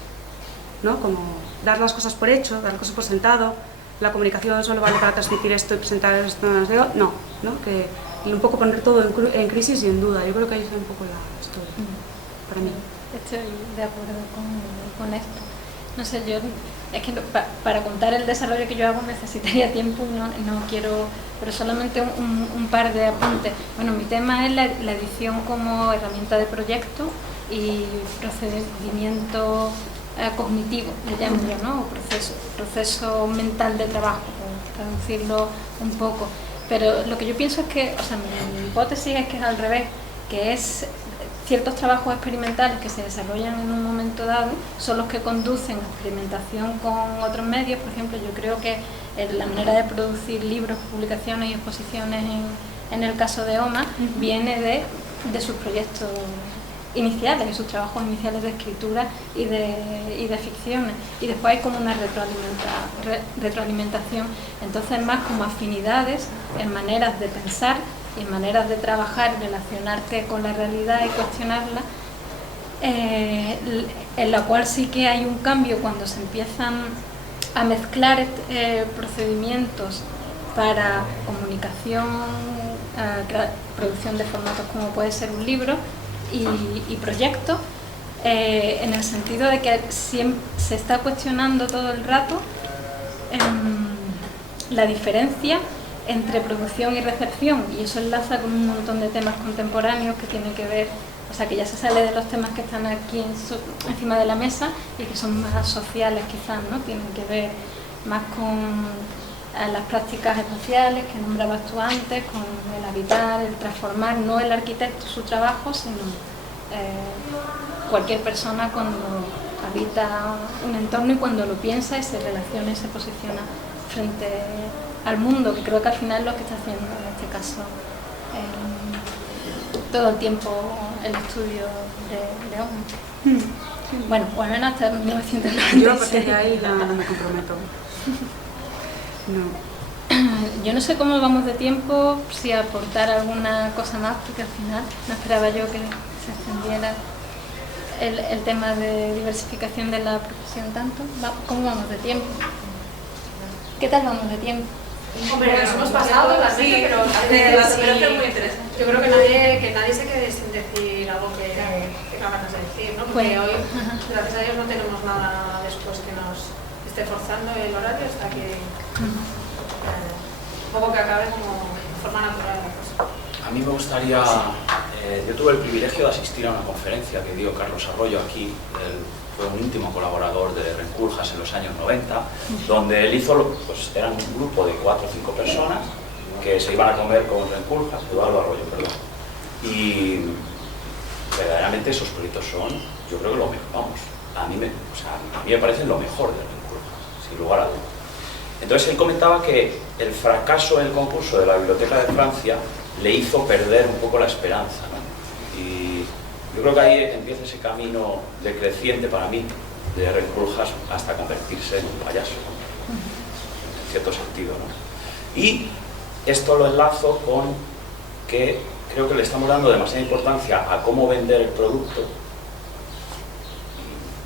¿no? Como dar las cosas por hecho, dar las cosas por sentado, la comunicación solo vale para transmitir esto y presentar esto, no, que un poco poner todo en crisis y en duda. Yo creo que ahí está un poco la historia, para mí. Estoy de acuerdo con esto. No sé, yo es que para contar el desarrollo que yo hago necesitaría tiempo, no quiero, pero solamente un par de apuntes. Bueno, mi tema es la edición como herramienta de proyecto y procedimiento cognitivo, le llamo yo, ¿no? Proceso mental de trabajo, por traducirlo un poco. Pero lo que yo pienso es que, o sea, mi hipótesis es que es al revés, que es ciertos trabajos experimentales que se desarrollan en un momento dado son los que conducen a experimentación con otros medios. Por ejemplo, yo creo que la manera de producir libros, publicaciones y exposiciones en el caso de OMA viene de sus proyectos iniciales, de sus trabajos iniciales de escritura y de ficciones, y después hay como una retroalimentación, entonces más como afinidades en maneras de pensar y en maneras de trabajar, relacionarte con la realidad y cuestionarla, en la cual sí que hay un cambio cuando se empiezan a mezclar procedimientos para comunicación, producción de formatos como puede ser un libro y proyectos, en el sentido de que se está cuestionando todo el rato la diferencia entre producción y recepción, y eso enlaza con un montón de temas contemporáneos que tienen que ver, o sea, que ya se sale de los temas que están aquí encima de la mesa y que son más sociales quizás, ¿no? Tienen que ver más con las prácticas espaciales que nombrabas tú antes, con el habitar, el transformar, no el arquitecto su trabajo, sino cualquier persona cuando habita un entorno y cuando lo piensa y se relaciona y se posiciona frente al mundo, que creo que al final es lo que está haciendo en este caso todo el tiempo el estudio de OMA. Bueno, o al menos hasta 1996. Yo a partir de ahí ya no me comprometo. No. Yo no sé cómo vamos de tiempo, si aportar alguna cosa más, porque al final no esperaba yo que se extendiera el tema de diversificación de la profesión tanto. ¿Cómo vamos de tiempo? ¿Qué tal vamos de tiempo? Hombre, nos hemos pasado totalmente, pero es muy interesante. Yo creo que nadie se quede sin decir algo que tenga ganas de decir, ¿no? Porque hoy, gracias a Dios, no tenemos nada después que nos esté forzando el horario hasta que un poco que acabe como de forma natural la cosa. A mí me gustaría, yo tuve el privilegio de asistir a una conferencia que dio Carlos Arroyo aquí, fue un íntimo colaborador de Renculjas en los años 90, donde él hizo, pues eran un grupo de 4 o 5 personas que se iban a comer con Renculjas, Eduardo Arroyo, perdón. Y verdaderamente esos proyectos son, yo creo que lo mejor, vamos, a mí me parecen lo mejor de Renculjas, sin lugar a dudas. Entonces él comentaba que el fracaso en el concurso de la Biblioteca de Francia le hizo perder un poco la esperanza, ¿no? Y yo creo que ahí empieza ese camino decreciente para mí de Renculjas hasta convertirse en un payaso, ¿no? En cierto sentido, ¿no? Y esto lo enlazo con que creo que le estamos dando demasiada importancia a cómo vender el producto,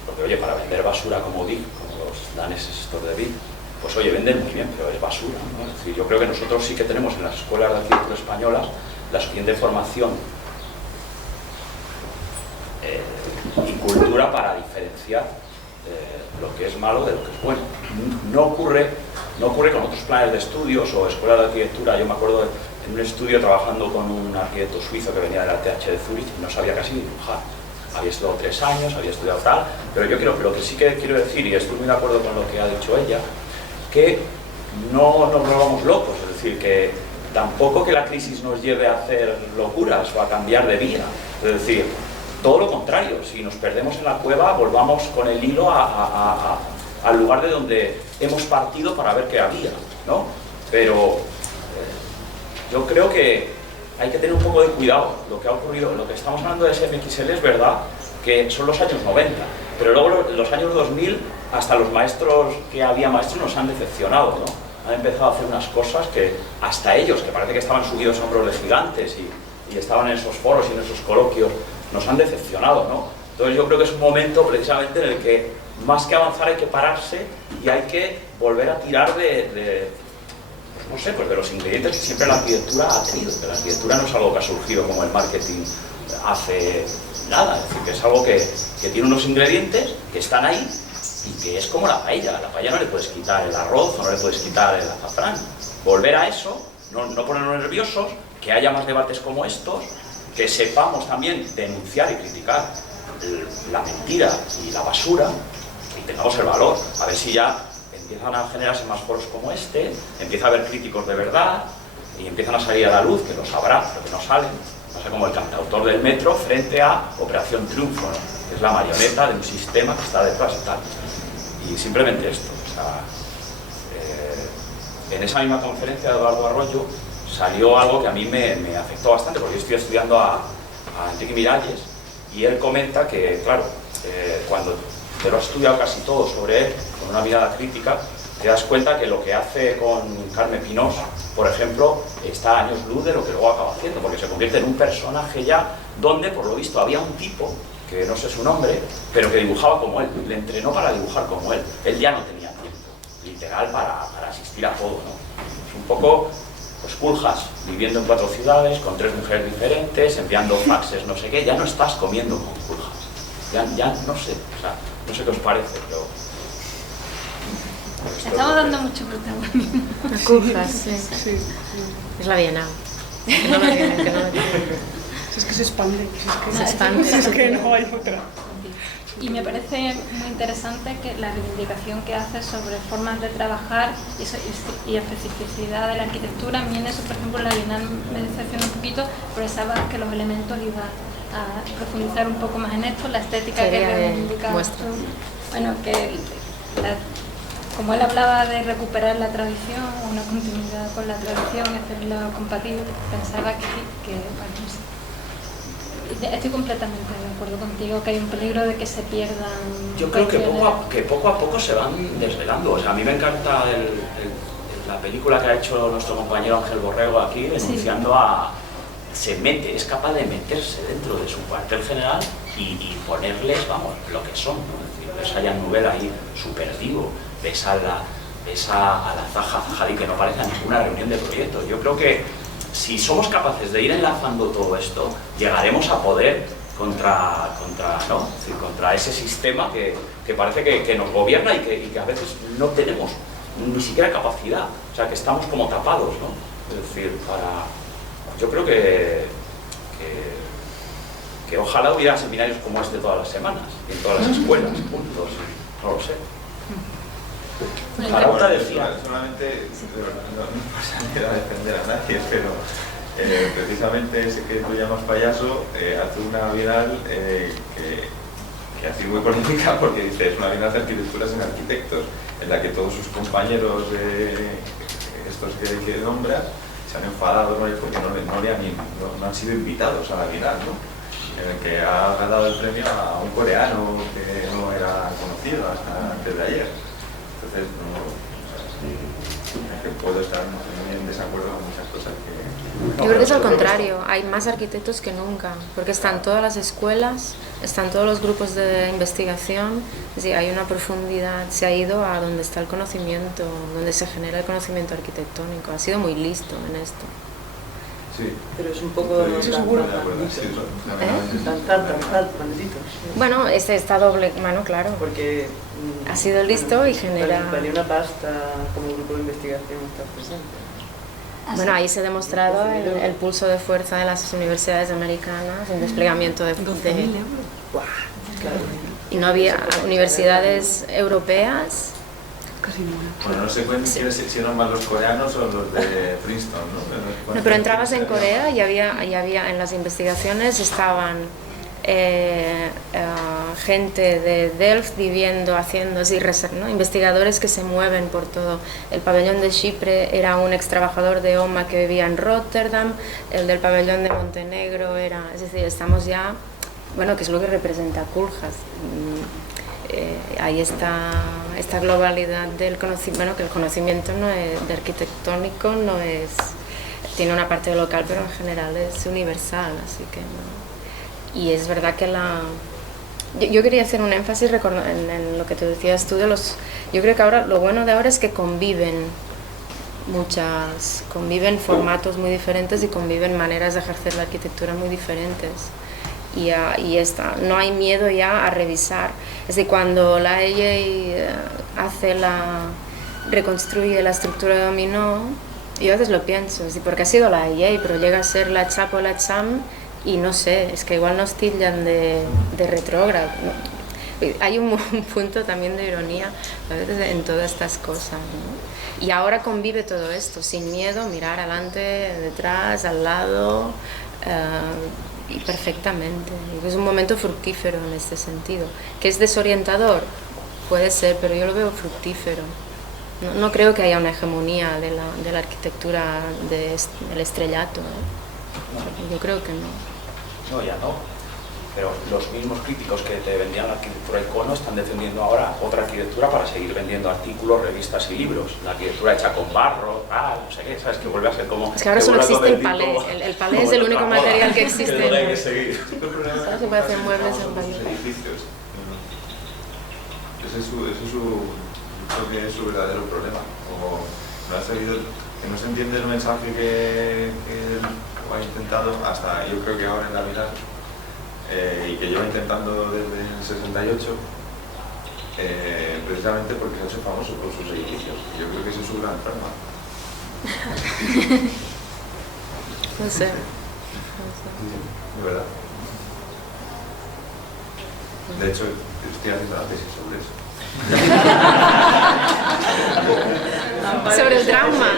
porque oye, para vender basura como Big, como los daneses estos de Big, pues oye, venden muy bien, pero es basura, ¿no? Es decir, yo creo que nosotros sí que tenemos en las escuelas de arquitectura españolas la suficiente formación y cultura para diferenciar lo que es malo de lo que es bueno. No ocurre con otros planes de estudios o escuelas de arquitectura. Yo me acuerdo en un estudio trabajando con un arquitecto suizo que venía de la TH de Zúrich y no sabía casi dibujar. Había estudiado 3 años, había estudiado tal, pero yo creo que lo que sí que quiero decir, y estoy muy de acuerdo con lo que ha dicho ella, que no nos volvamos locos, es decir, que tampoco que la crisis nos lleve a hacer locuras o a cambiar de vida, es decir, todo lo contrario, si nos perdemos en la cueva, volvamos con el hilo al lugar de donde hemos partido para ver qué había, ¿no? Pero yo creo que hay que tener un poco de cuidado. Lo que ha ocurrido, lo que estamos hablando de SMXL es verdad que son los años 90, pero luego los años 2000 hasta los maestros que había maestros nos han decepcionado, ¿no? Han empezado a hacer unas cosas que hasta ellos, que parece que estaban subidos a hombros de gigantes y estaban en esos foros y en esos coloquios, nos han decepcionado, ¿no? Entonces yo creo que es un momento precisamente en el que más que avanzar hay que pararse y hay que volver a tirar no sé, pues de los ingredientes que siempre la arquitectura ha tenido, que la arquitectura no es algo que ha surgido como el marketing hace nada, es decir, que es algo que tiene unos ingredientes que están ahí y que es como la paella no le puedes quitar el arroz o no le puedes quitar el azafrán. Volver a eso, no ponernos nerviosos, que haya más debates como estos, que sepamos también denunciar y criticar la mentira y la basura y tengamos el valor, a ver si ya empiezan a generarse más foros como este, empieza a haber críticos de verdad y empiezan a salir a la luz, que los habrá, pero que no salen, Pasa como el cantautor del metro frente a Operación Triunfo, ¿no? Que es la marioneta de un sistema que está detrás y tal. Y simplemente esto, o sea, en esa misma conferencia de Eduardo Arroyo salió algo que a mí me afectó bastante, porque yo estoy estudiando a Enrique Miralles, y él comenta que, claro, cuando te lo has estudiado casi todo sobre él, con una mirada crítica, te das cuenta que lo que hace con Carme Pinós, por ejemplo, está a años luz de lo que luego acaba haciendo, porque se convierte en un personaje ya donde, por lo visto, había un tipo, que no sé su nombre, pero que dibujaba como él, le entrenó para dibujar como él. Él ya no tenía tiempo, literal, para asistir a todo, ¿no? Es un poco, pues, Koolhaas, viviendo en 4 ciudades, con 3 mujeres diferentes, enviando faxes, no sé qué, ya no estás comiendo con Koolhaas. Ya no sé, o sea, no sé qué os parece, pero... Estamos dando mucho protagonismo. Koolhaas, sí. Es la Bienal. Que no lo tienen, que no lo tienen. Es que se expande, Es que no hay otra. Y me parece muy interesante que la reivindicación que hace sobre formas de trabajar y especificidad de la arquitectura. A mí en eso, por ejemplo, la Bienal me decepcionó un poquito, pero sabes que los elementos iban a profundizar un poco más en esto, la estética que reivindicaba. Bueno, que como él hablaba de recuperar la tradición, una continuidad con la tradición, hacerla compatible, pensaba que bueno, no sé. Estoy completamente de acuerdo contigo, que hay un peligro de que se pierdan. Yo creo que poco a poco se van desvelando. O sea, a mí me encanta la película que ha hecho nuestro compañero Ángel Borrego aquí, denunciando se mete, es capaz de meterse dentro de su cuartel general y ponerles, vamos, lo que son, ¿no? Es decir, ves a Jan Nouvel ahí súper divo, ves a la Zaha Hadid, que no parece a ninguna reunión de proyectos. Yo creo que si somos capaces de ir enlazando todo esto, llegaremos a poder contra ese sistema que parece que nos gobierna y que a veces no tenemos ni siquiera capacidad, o sea, que estamos como tapados, ¿no? Es decir, yo creo que ojalá hubiera seminarios como este todas las semanas, y en todas las escuelas, juntos, no lo sé. Ahora decía, solamente, no pasa nada a defender a nadie, pero precisamente ese que tú llamas payaso hace una Bienal que ha sido muy polémica, porque dice, es una Bienal de arquitectura sin arquitectos, en la que todos sus compañeros, estos que nombras, se han enfadado con él porque no han sido invitados a la Bienal, ¿no? En el que ha ganado el premio a un coreano que no era conocido hasta antes de ayer. Entonces, que puedo estar muy en desacuerdo con muchas cosas que... Yo creo que es al contrario, hay más arquitectos que nunca, porque están todas las escuelas, están todos los grupos de investigación, es decir, hay una profundidad, se ha ido a donde está el conocimiento, donde se genera el conocimiento arquitectónico, ha sido muy listo en esto. Sí. Pero es un poco... malditos. Bueno, está doble mano, claro. Porque... ha sido listo y genera... Valía una pasta como grupo de investigación estar presente. Bueno, ahí se ha demostrado el pulso de fuerza de las universidades americanas, el desplegamiento de... 12.000 euros. ¡Guau! Claro. Y no había universidades europeas... Casi ninguna. Bueno, no sé si eran más los coreanos o los de Princeton, ¿no? No, pero entrabas en Corea y había en las investigaciones estaban gente de Delft viviendo, haciendo así, ¿no? Investigadores que se mueven por todo. El pabellón de Chipre era un ex trabajador de OMA que vivía en Rotterdam, el del pabellón de Montenegro era, es decir, estamos ya, bueno, que es lo que representa Koolhaas. Ahí está esta globalidad del conocimiento, bueno, que el conocimiento no es de arquitectónico, no es, tiene una parte local, pero en general es universal, así que no. Y es verdad que yo quería hacer un énfasis en lo que tú decías tú yo creo que ahora lo bueno de ahora es que conviven formatos muy diferentes y conviven maneras de ejercer la arquitectura muy diferentes. Y no hay miedo ya a revisar. Es decir, cuando la EIA reconstruye la estructura de dominó, yo a veces lo pienso, es decir, porque ha sido la EIA, pero llega a ser la CHAP o la CHAM y no sé, es que igual nos tildan de retrógrado, ¿no? Hay un punto también de ironía a veces en todas estas cosas, ¿no? Y ahora convive todo esto, sin miedo, mirar adelante, detrás, al lado, y perfectamente. Es un momento fructífero en este sentido. ¿Que es desorientador? Puede ser, pero yo lo veo fructífero. No creo que haya una hegemonía de la arquitectura del estrellato, ¿eh? Yo creo que no. No, ya no. Pero los mismos críticos que te vendían la arquitectura icono están defendiendo ahora otra arquitectura para seguir vendiendo artículos, revistas y libros. La arquitectura hecha con barro, no sé qué, ¿sabes? Que vuelve a ser como... Es que ahora solo existe el palé. El palé es el único material que existe. Que hay que seguir. ¿Sabes? Se puede hacer muebles en palé. Edificios. Ese es creo que es su verdadero problema. Como no ha sabido, que no se entiende el mensaje que ha intentado hasta yo creo que ahora en la vida y que lleva intentando desde el 68 precisamente porque se ha hecho famoso por sus edificios. Yo creo que ese es su gran problema. No sé. De verdad. De hecho, estoy haciendo la tesis sobre eso. Sobre el trauma.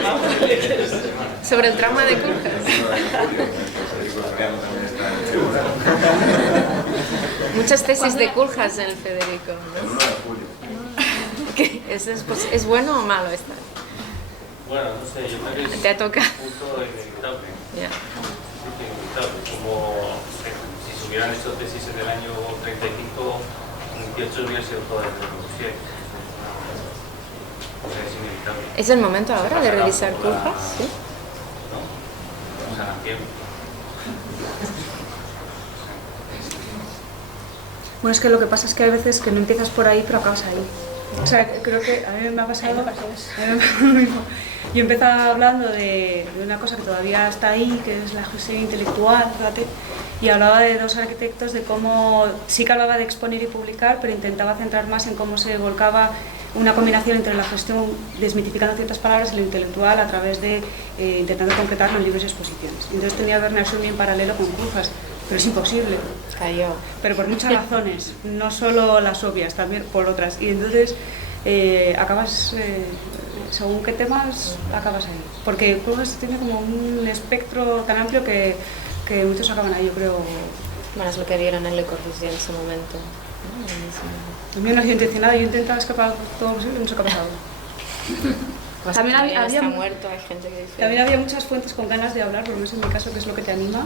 Sobre el trauma de Culjas. Muchas tesis de Culjas en el Federico, ¿no? El 1 de julio. ¿Es bueno o malo esta? Bueno, no sé, yo creo que es Te toca. un punto inevitable. Yeah. Inevitable. Como si se hubieran hecho tesis en el año 35, 28 hubiera sido todo el 2007. O sea, es inevitable. ¿Es el momento ahora de revisar Culjas? Sí. ¿No? O sea, nació. Bueno, es que lo que pasa es que hay veces que no empiezas por ahí, pero acabas ahí. O sea, creo que a mí me ha pasado lo mismo. Yo empezaba hablando de una cosa que todavía está ahí, que es la gestión intelectual, fíjate, y hablaba de dos arquitectos, de cómo sí que hablaba de exponer y publicar, pero intentaba centrar más en cómo se volcaba una combinación entre la gestión, desmitificando ciertas palabras, y lo intelectual a través de intentando concretarlo en libros y exposiciones. Entonces tenía Bernard Schulmi en paralelo con Culjas, pero es imposible. Cayó. Pero por muchas razones, no solo las obvias, también por otras. Y entonces acabas, según qué temas, acabas ahí. Porque Culjas tiene como un espectro tan amplio que muchos acaban ahí, yo creo. Bueno, es lo que vieron en Le Corbusier en ese momento. El mío no ha sido intencionado, yo intentaba escapar todo lo posible y no se ha pasado. También está muerto, hay gente que dice... También había muchas fuentes con ganas de hablar, por lo menos en mi caso, que es lo que te anima.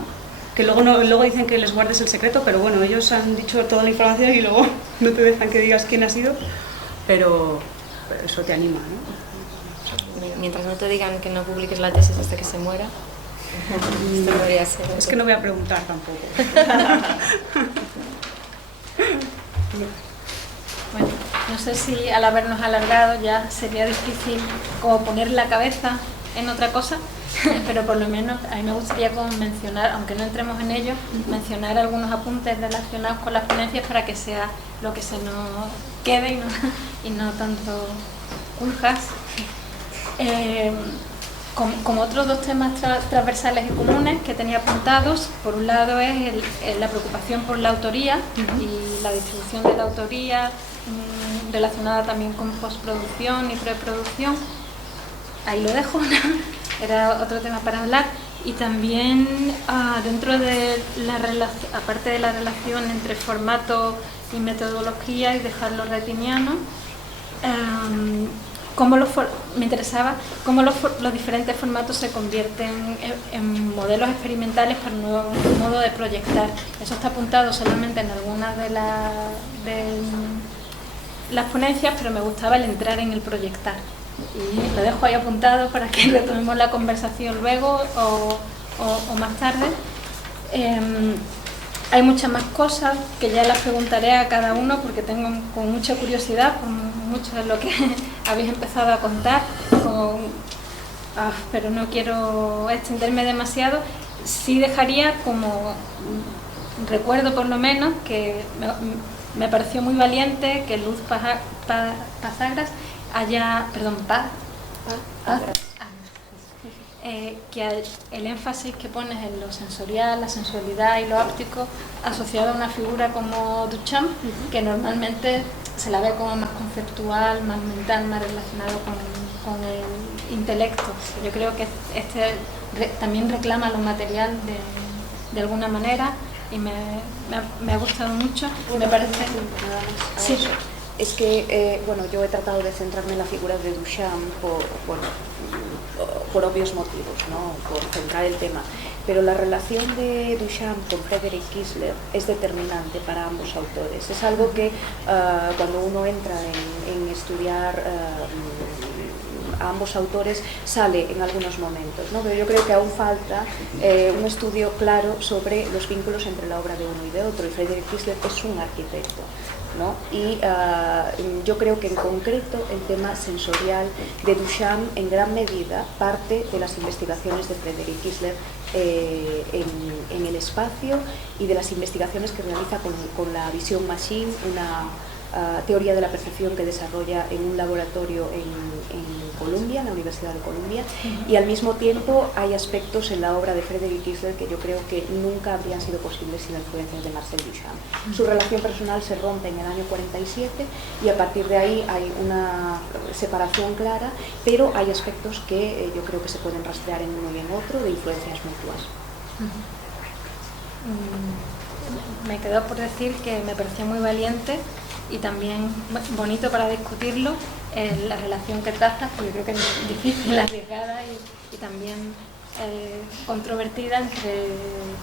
Que luego dicen que les guardes el secreto, pero bueno, ellos han dicho toda la información y luego no te dejan que digas quién ha sido, pero eso te anima, ¿no? Mientras no te digan que no publiques la tesis hasta que se muera, esto podría ser. Es que no voy a preguntar tampoco. Bueno, no sé si al habernos alargado ya sería difícil como poner la cabeza en otra cosa, pero por lo menos a mí me gustaría como mencionar, aunque no entremos en ello, mencionar algunos apuntes relacionados con las ponencias para que sea lo que se nos quede y no tanto Culjas. Como otros dos temas transversales y comunes que tenía apuntados, por un lado es la preocupación por la autoría y la distribución de la autoría relacionada también con postproducción y preproducción. Ahí lo dejo, ¿no? Era otro tema para hablar. Y también dentro de aparte de la relación entre formato y metodología y dejarlo retiniano, me interesaba cómo los diferentes formatos se convierten en modelos experimentales para un nuevo modo de proyectar. Eso está apuntado solamente en algunas de las ponencias, pero me gustaba el entrar en el proyectar. Y lo dejo ahí apuntado para que retomemos la conversación luego o más tarde. Hay muchas más cosas que ya las preguntaré a cada uno porque tengo con mucha curiosidad por mucho de lo que habéis empezado a contar, pero no quiero extenderme demasiado. Sí dejaría como recuerdo por lo menos que me pareció muy valiente que Luz Pazagras que el énfasis que pones en lo sensorial, la sensualidad y lo áptico asociado a una figura como Duchamp, que normalmente se la ve como más conceptual, más mental, más relacionado con el intelecto. Yo creo que también reclama lo material de alguna manera y me ha gustado mucho. Me parece... Nada más. Sí. Es que, bueno, yo he tratado de centrarme en la figura de Duchamp por obvios motivos, ¿no? Por centrar el tema. Pero la relación de Duchamp con Friedrich Kiesler es determinante para ambos autores. Es algo que cuando uno entra en estudiar a ambos autores sale en algunos momentos, ¿no? Pero yo creo que aún falta un estudio claro sobre los vínculos entre la obra de uno y de otro. Y Friedrich Kiesler es un arquitecto, ¿no? Y yo creo que en concreto el tema sensorial de Duchamp en gran medida parte de las investigaciones de Friedrich Kiesler en el espacio y de las investigaciones que realiza con la Vision Machine, una teoría de la percepción que desarrolla en un laboratorio en Columbia, en la Universidad de Columbia, y al mismo tiempo hay aspectos en la obra de Friedrich Kiesler que yo creo que nunca habrían sido posibles sin la influencia de Marcel Duchamp. Su relación personal se rompe en el año 47 y a partir de ahí hay una separación clara, pero hay aspectos que yo creo que se pueden rastrear en uno y en otro de influencias mutuas. Me quedó por decir que me pareció muy valiente y también bonito para discutirlo la relación que traza, porque creo que es difícil, arriesgada y también controvertida entre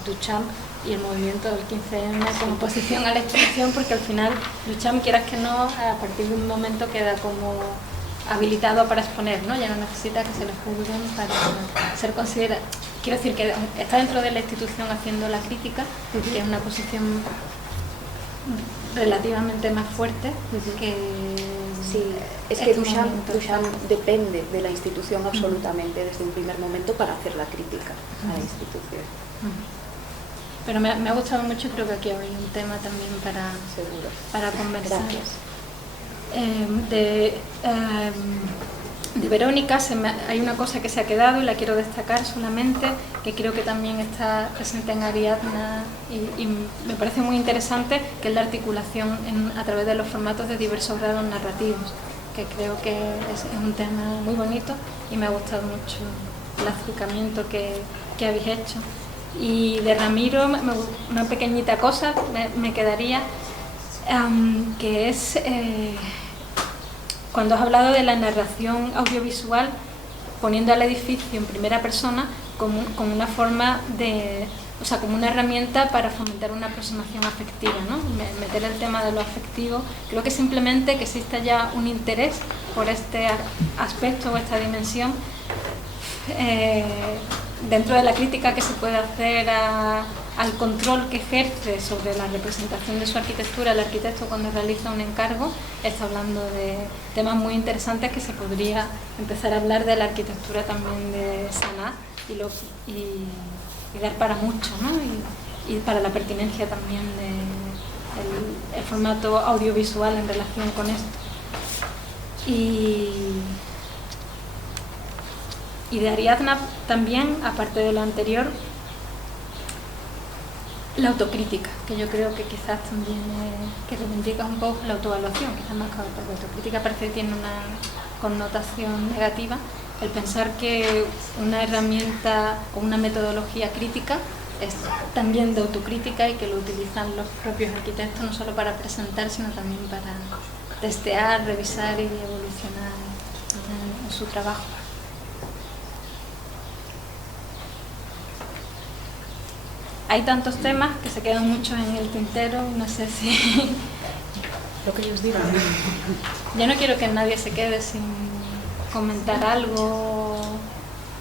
Duchamp y el movimiento del 15M como oposición a la expresión, porque al final Duchamp, quieras que no, a partir de un momento queda como habilitado para exponer, ¿no? Ya no necesita que se le juzguen para ser considerado. Quiero decir que está dentro de la institución haciendo la crítica, que es una posición relativamente más fuerte que... Sí, es que Duchamp depende de la institución absolutamente desde un primer momento para hacer la crítica a la institución. Pero me ha gustado mucho y creo que aquí hay un tema también para conversar. Gracias. De Verónica hay una cosa que se ha quedado y la quiero destacar solamente, que creo que también está presente en Ariadna y me parece muy interesante, que es la articulación a través de los formatos de diversos grados narrativos, que creo que es un tema muy bonito y me ha gustado mucho el acercamiento que habéis hecho. Y de Ramiro, una pequeñita cosa me quedaría, que es... cuando has hablado de la narración audiovisual, poniendo al edificio en primera persona como una forma de, o sea, como una herramienta para fomentar una aproximación afectiva, ¿no? Meter el tema de lo afectivo, creo que simplemente que exista ya un interés por este aspecto o esta dimensión dentro de la crítica que se puede hacer al control que ejerce sobre la representación de su arquitectura el arquitecto cuando realiza un encargo. Está hablando de temas muy interesantes que se podría empezar a hablar de la arquitectura también de Sanaa y dar para mucho, ¿no? Y para la pertinencia también del formato audiovisual en relación con esto. Y de Ariadna también, aparte de lo anterior, la autocrítica, que yo creo que quizás también que reivindica un poco la autoevaluación, quizás más que la autocrítica parece que tiene una connotación negativa, el pensar que una herramienta o una metodología crítica es también de autocrítica y que lo utilizan los propios arquitectos no solo para presentar, sino también para testear, revisar y evolucionar en su trabajo. Hay tantos temas que se quedan muchos en el tintero, no sé si... Lo que ellos digan. Yo no quiero que nadie se quede sin comentar algo,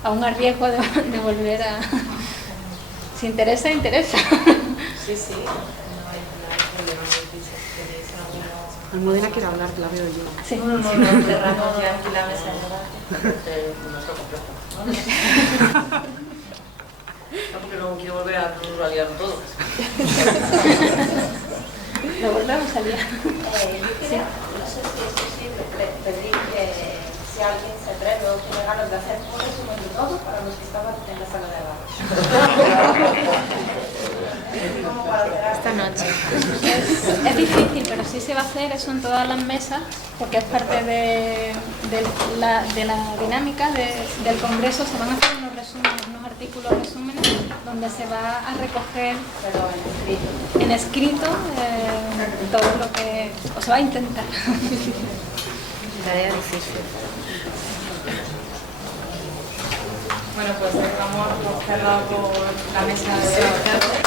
aún a riesgo de volver a... Si interesa, interesa. Sí, sí. Almudena quiere hablar, la veo yo. Sí. No, cerramos ya aquí la mesa de debate. No, porque no quiero volver a ruralizar todo. Lo volvemos a liar. No sé si es posible pedir que si alguien se atreve o tiene ganas de hacer un resumen de todo para los que estaban en la sala de abajo. Esta noche. Es difícil, pero sí se va a hacer eso en todas las mesas, porque es parte de la dinámica del congreso. Se van a hacer unos resúmenes, unos artículos resúmenes, donde se va a recoger en escrito todo lo que... o se va a intentar. Tarea difícil. Bueno, pues vamos cerrado por la mesa de hoy.